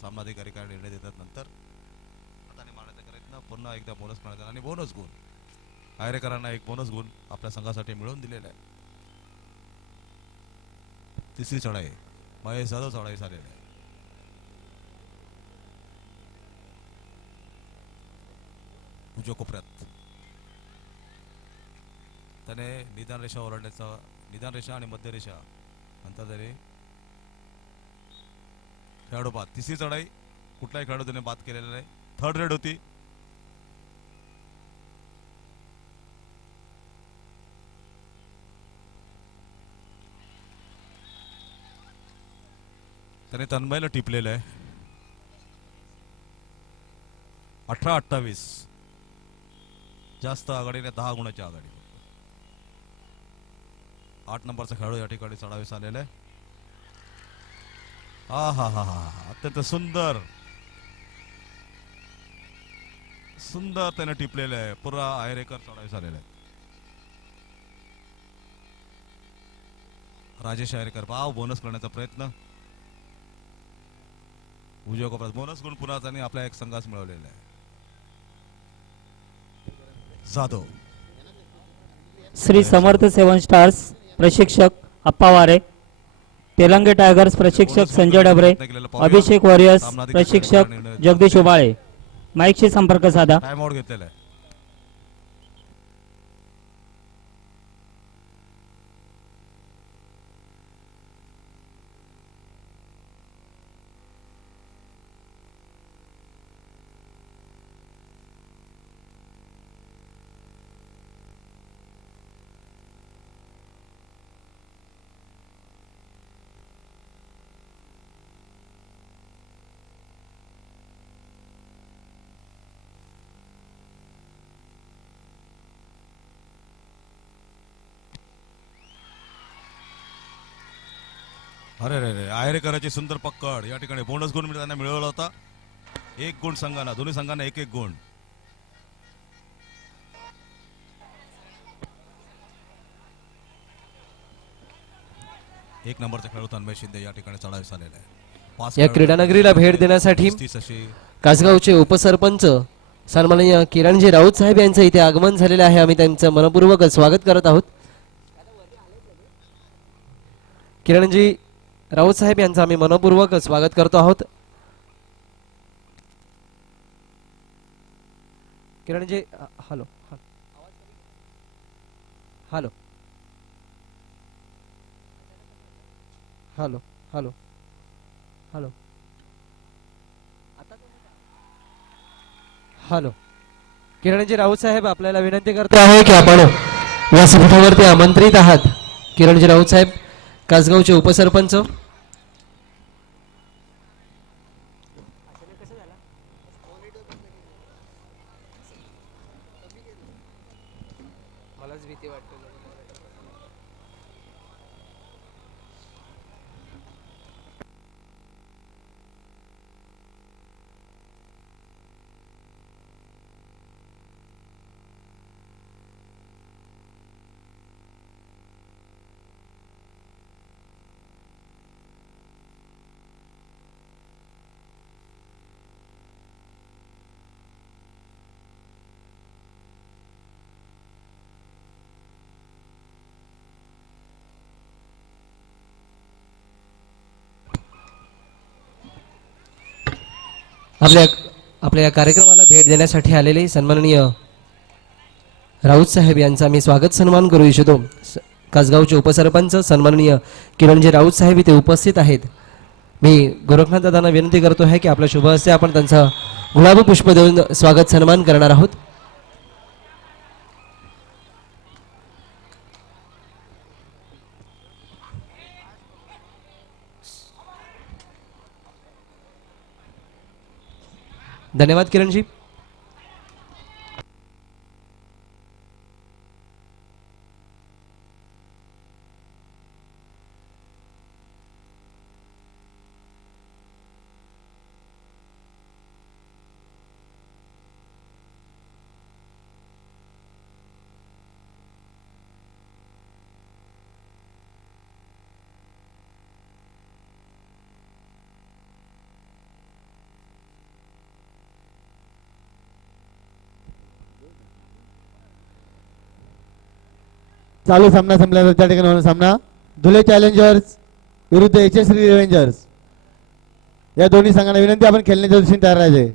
सामनाधिकारी काय निर्णय देतात. नंतर हाताने मारण्याचा प्रयत्न, पुन्हा एकदा बोनस करण्याचा आणि बोनस गुण. आयरेकरांना 1 बोनस गुण आपल्या संघासाठी मिळवून दिलेला आहे. तिसरी चढाई महेश जाधव चढाई झालेला आहे. उजव्या कोपऱ्यात त्याने निदान रेषा ओलांडण्याचा, निदान रेषा आणि मध्य रेषा नंतर त्याने खेळाडू बाद. तिसरी चढाई कुठलाही खेळाडू त्याने बाद केलेला नाही. 3rd रेड होती. त्याने तन्मयला टिपलेलं आहे. 18-28 जास्त आघाडीने 10 गुणाची आघाडी. 8 नंबरचा खेळाडू या ठिकाणी चढावेस आलेला आहे. हा हा हा हा अत्यंत सुंदर सुंदर त्याने टिपलेलं आहे. पुरा आयरेकर चढावेस आलेला आहे. राजेश आयरेकर पाव बोनस करण्याचा प्रयत्न. उजव्या कोपऱ्यात बोनस गुण पुन्हा त्यांनी आपल्या एक संघास मिळवलेला आहे. जाधव. श्री समर्थ 7 स्टार्स प्रशिक्षक अप्पा वारे, तेलंगे टायगर्स प्रशिक्षक संजय डबरे, अभिषेक वॉरियर्स प्रशिक्षक जगदीश उबाळे. माईकशी संपर्क साधा. टाइम आउट घेतलेला आहे. अरे रे रे आयरेकराची सुंदर पकड. या ठिकाणी बोनस गुण त्यांना मिळवला होता. 1 गुण संघांना, दोन्ही संघांना 1-1 गुण. एक नंबरचा खेळाडू तन्मय शिंदे या ठिकाणी चढावेस आलेला आहे. या क्रीडानगरीला भेट देण्यासाठी कासगावचे उपसरपंच सन्माननीय किरणजी राऊत साहेब यांचं इथे आगमन झालेलं आहे. आम्ही त्यांचं मनपूर्वक स्वागत करत आहोत. किरणजी राऊत साहेब यांचं आम्ही मनपूर्वक स्वागत करतो आहोत. किरणजी hello hello hello hello hello hello किरणजी राऊत साहेब आपल्याला विनंती करतो आहे की आपण व्यासपीठावरती आमंत्रित आहात. किरणजी राऊत साहेब कासगावचे उपसरपंच. मलाच भीती वाटते. आपल्या या कार्यक्रमाला भेट देण्यासाठी आलेले सन्माननीय राऊत साहेब यांचा मी स्वागत सन्मान करू इच्छितो. कासगावचे उपसरपंच सन्माननीय किरणजी राऊत साहेब इथे उपस्थित आहेत. मी गोरखनाथ दादांना विनंती करतो आहे की आपल्या शुभ हस्ते आपण त्यांचा गुलाबी पुष्प देऊन स्वागत सन्मान करणार आहोत. धन्यवाद किरणजी. चालू सामना संपल्यानंतर त्या ठिकाणी होणार सामना धुले चॅलेंजर्स विरुद्ध यशस्वी रिव्हेंजर्स. या दोन्ही संघांना विनंती आपण खेळण्याच्या दृष्टीने तयार राहायचे.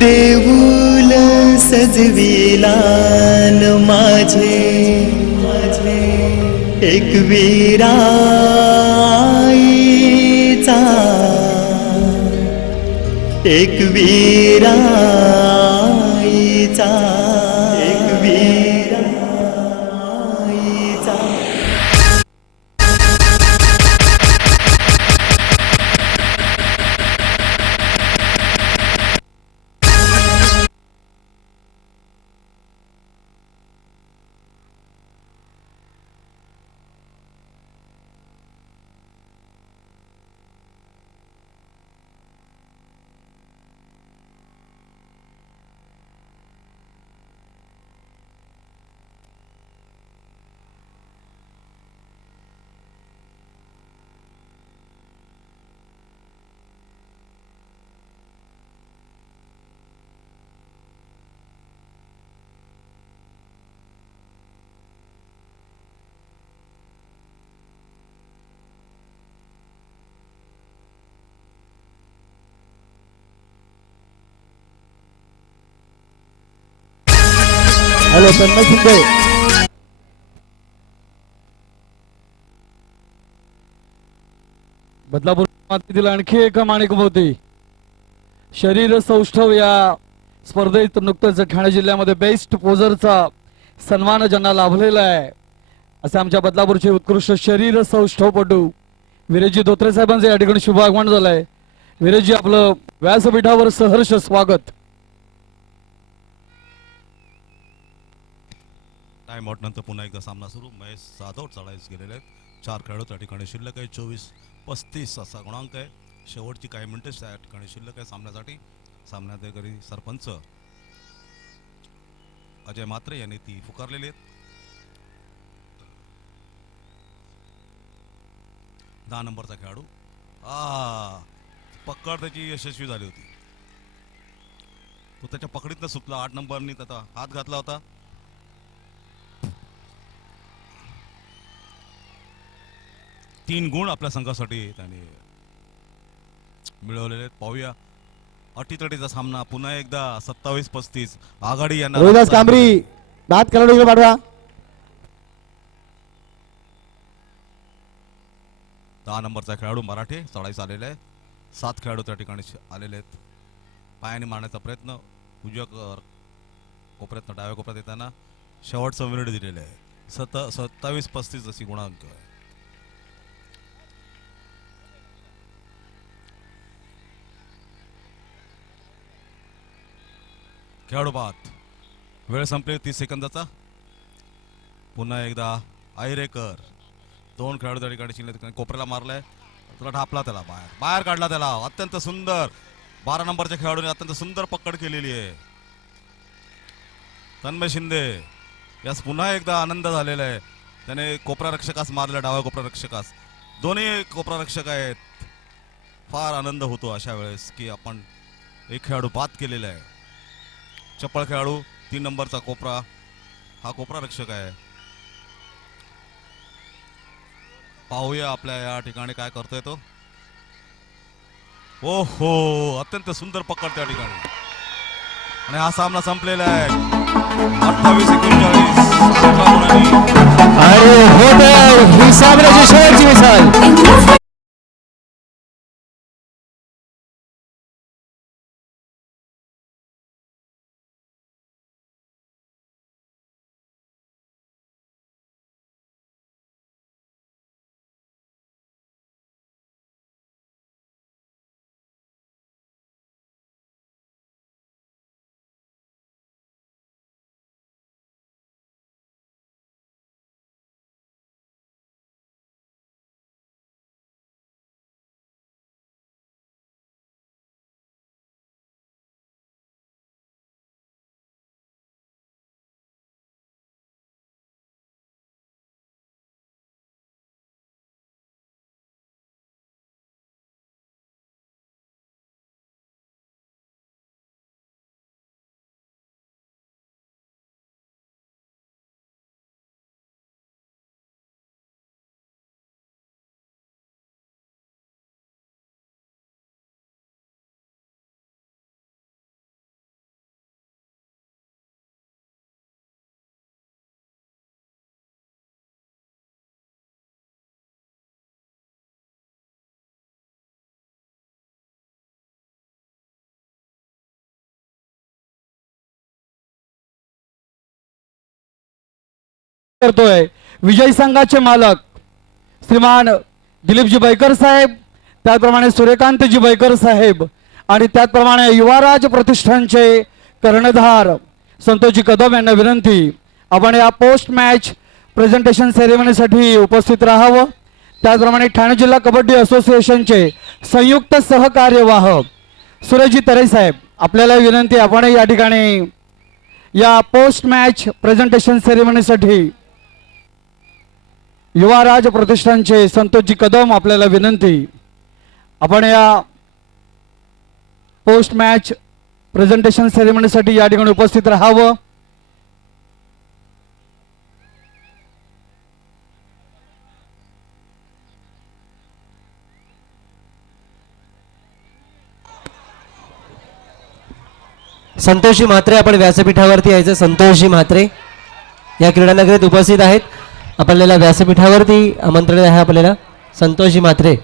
देऊल सजविलान माझे एक वीराईचा एक वीराईचा एक वीराईचा. हॅलो तन्मय शिंदे. बदलापूर मातीतील आणखी एक माणिकमोती शरीर सौष्ठव या स्पर्धेत नुकतंच ठाणे जिल्ह्यामध्ये बेस्ट पोजरचा सन्मान ज्यांना लाभलेला आहे असे आमच्या बदलापूरचे उत्कृष्ट शरीर सौष्ठवपटू विरेजी धोत्रे साहेबांचं या ठिकाणी शुभागमन झालंय. विरेजी आपलं व्यासपीठावर सहर्ष स्वागत. टाइम आउट नंतर पुन्हा एकदा सामना सुरू. महेश जाधव चढाईस गेलेले आहेत. 4 खेळाडू त्या ठिकाणी शिल्लक आहे. 24-35 असा गुणांक आहे. शेवटची काही मिनिटेच त्या ठिकाणी शिल्लक आहे सामन्यासाठी. सामन्याधिकारी सरपंच अजय मात्रे यांनी ती पुकारलेली आहेत. 10 नंबरचा खेळाडू पकड त्याची यशस्वी झाली होती. तो त्याच्या पकडीतनं सुटला. 8 नंबरनी त्याचा हात घातला होता. तीन गुण आपल्या संघासाठी त्यांनी मिळवलेले आहेत. पाहूया अटीतटीचा सामना पुन्हा एकदा 27-35 आघाडी यांना. रोहिदास कांबरी बाद खेळाडू इकडे पाठवा. 10 नंबरचा खेळाडू मराठे चढाईस आलेला आहे. 7 खेळाडू त्या ठिकाणी आलेले आहेत. पायाने मारण्याचा प्रयत्न उजव्या कोपऱ्यातनं डाव्या कोपऱ्यात येताना शेवटचं मिनिट दिलेलं आहे. 27-35 अशी गुणांक आहे. खेळाडू बाद. वेळ संपली 30 सेकंदाचा. पुन्हा एकदा आयरेकर 2 खेळाडू त्या ठिकाणी शिल्लक कोपऱ्याला मारलाय. तुला ढापला त्याला बाहेर काढला त्याला. अत्यंत सुंदर 12 नंबरच्या खेळाडूने अत्यंत सुंदर पकड केलेली आहे. तन्मय शिंदे यास पुन्हा एकदा आनंद झालेला आहे. त्याने कोपरा रक्षकास मारला. डाव्या कोपरा रक्षकास. दोन्ही कोपरा रक्षक आहेत. फार आनंद होतो अशा वेळेस की आपण एक खेळाडू बाद केलेला आहे. चप्पळ खेळाडू 3 नंबरचा कोपरा, हा कोपरा रक्षक आहे. पाहूया आपल्या या ठिकाणी काय करतोय तो. ओहो, अत्यंत सुंदर पकड त्या ठिकाणी. आणि हा सामना संपलेला आहे 28-39. अरे हो तर ही सामन्याची शेवटची मिसाल. करतोय विजय संघाचे मालक श्रीमान दिलीपजी बैकर साहेब, त्याचप्रमाणे सूर्यकांतजी बैकर साहेब आणि त्याचप्रमाणे युवाराज प्रतिष्ठानचे कर्णधार संतोषजी कदम यांना विनंती, आपण या पोस्ट मॅच प्रेझेंटेशन सेरेमनीसाठी उपस्थित राहावं. त्याचप्रमाणे ठाणे जिल्हा कबड्डी असोसिएशनचे संयुक्त सहकार्यवाह सुरेशजी तरे साहेब, आपल्याला विनंती, आपण या ठिकाणी या पोस्ट मॅच प्रेझेंटेशन सेरेमनीसाठी युवाराज प्रतिष्ठानचे संतोषजी कदम, आपल्याला विनंती, आपण या पोस्ट मॅच प्रेझेंटेशन सेरेमनीसाठी या ठिकाणी उपस्थित राहावं. संतोषजी म्हात्रे, आपण व्यासपीठावरती यायचं. संतोषजी म्हात्रे या क्रीडानगरीत उपस्थित आहेत. आपल्याला व्यासपीठावरती आमंत्रण आहे. आपल्याला संतोषजी म्हात्रे.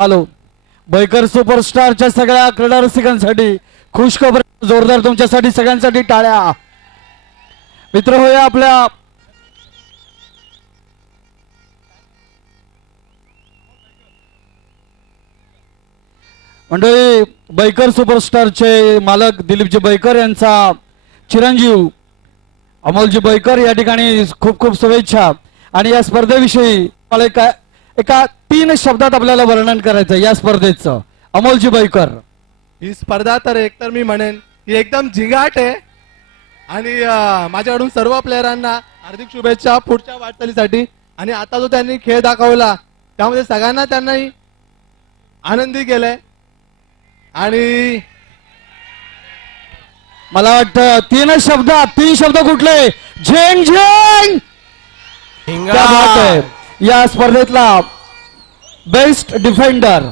हॅलो, बैकर सुपरस्टारच्या सगळ्या क्रीडा रसिकांसाठी खुशखबर, जोरदार तुमच्यासाठी सगळ्यांसाठी टाळ्या. मित्र होया आपल्या मंडळी, बैकर सुपरस्टारचे मालक दिलीपजी बैकर यांचा चिरंजीव अमोलजी बैकर या ठिकाणी खूप खूप शुभेच्छा. आणि या स्पर्धेविषयी मला एका 3 शब्दात आपल्याला वर्णन करायचं या स्पर्धेचं. अमोलजी बैकर. ही स्पर्धा तर एकतर मी म्हणेन की एकदम झिंगाट आहे आणि माझ्याकडून सर्व प्लेयरांना हार्दिक शुभेच्छा पुढच्या वाटचालीसाठी. आणि आता जो त्यांनी खेळ दाखवला त्यामध्ये सगळ्यांना त्यांनी आनंदी केलंय. आणि मला वाटतं 3 शब्द कुठले? Zheng Zheng. क्या बात है. या स्पर्धेतला बेस्ट डिफेंडर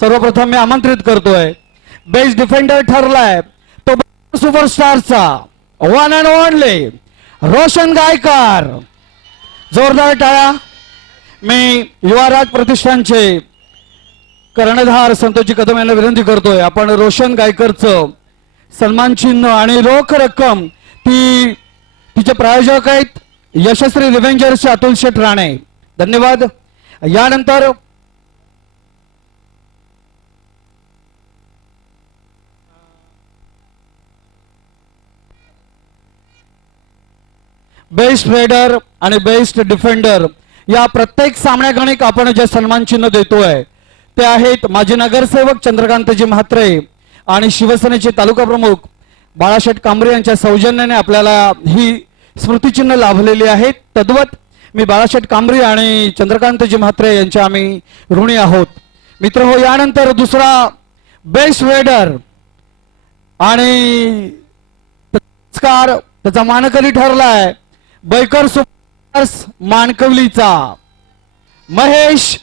सर्वप्रथम मी आमंत्रित करतोय. बेस्ट डिफेंडर ठरलाय तो सुपरस्टारचा one and only Roshan Gaikar. जोरदार टाळ्या. मी युवाराज प्रतिष्ठानचे कर्णधार संतोषजी कदम यांना विनंती करतोय, आपण रोशन गायकरचं सन्मान चिन्ह आणि रोख रक्कम ती तिचे प्रायोजक आहेत यशस्वी रिव्हेंजर्सचे अतुल शेठ राणे. धन्यवाद. यानंतर बेस्ट रेडर आणि बेस्ट डिफेंडर या प्रत्येक सामन्यागणिक आपण जे सन्मान चिन्ह देतोय ते आहेत माजी नगरसेवक चंद्रकांतजी म्हात्रे आणि शिवसेनेचे तालुका प्रमुख बाळाशेठ कांबरे यांच्या सौजन्याने आपल्याला ही स्मृतिचिन्ह लाभलेली आहेत. तद्वत मी बाळाशेठ कांबरे आणि चंद्रकांतजी म्हात्रे यांच्या आम्ही ऋणी आहोत. मित्र हो, यानंतर दुसरा बेस्ट रेडर आणि पुरस्कार त्याचा मानकरी ठरलाय बैकर सुपरस्टार्स मानकवलीचा महेश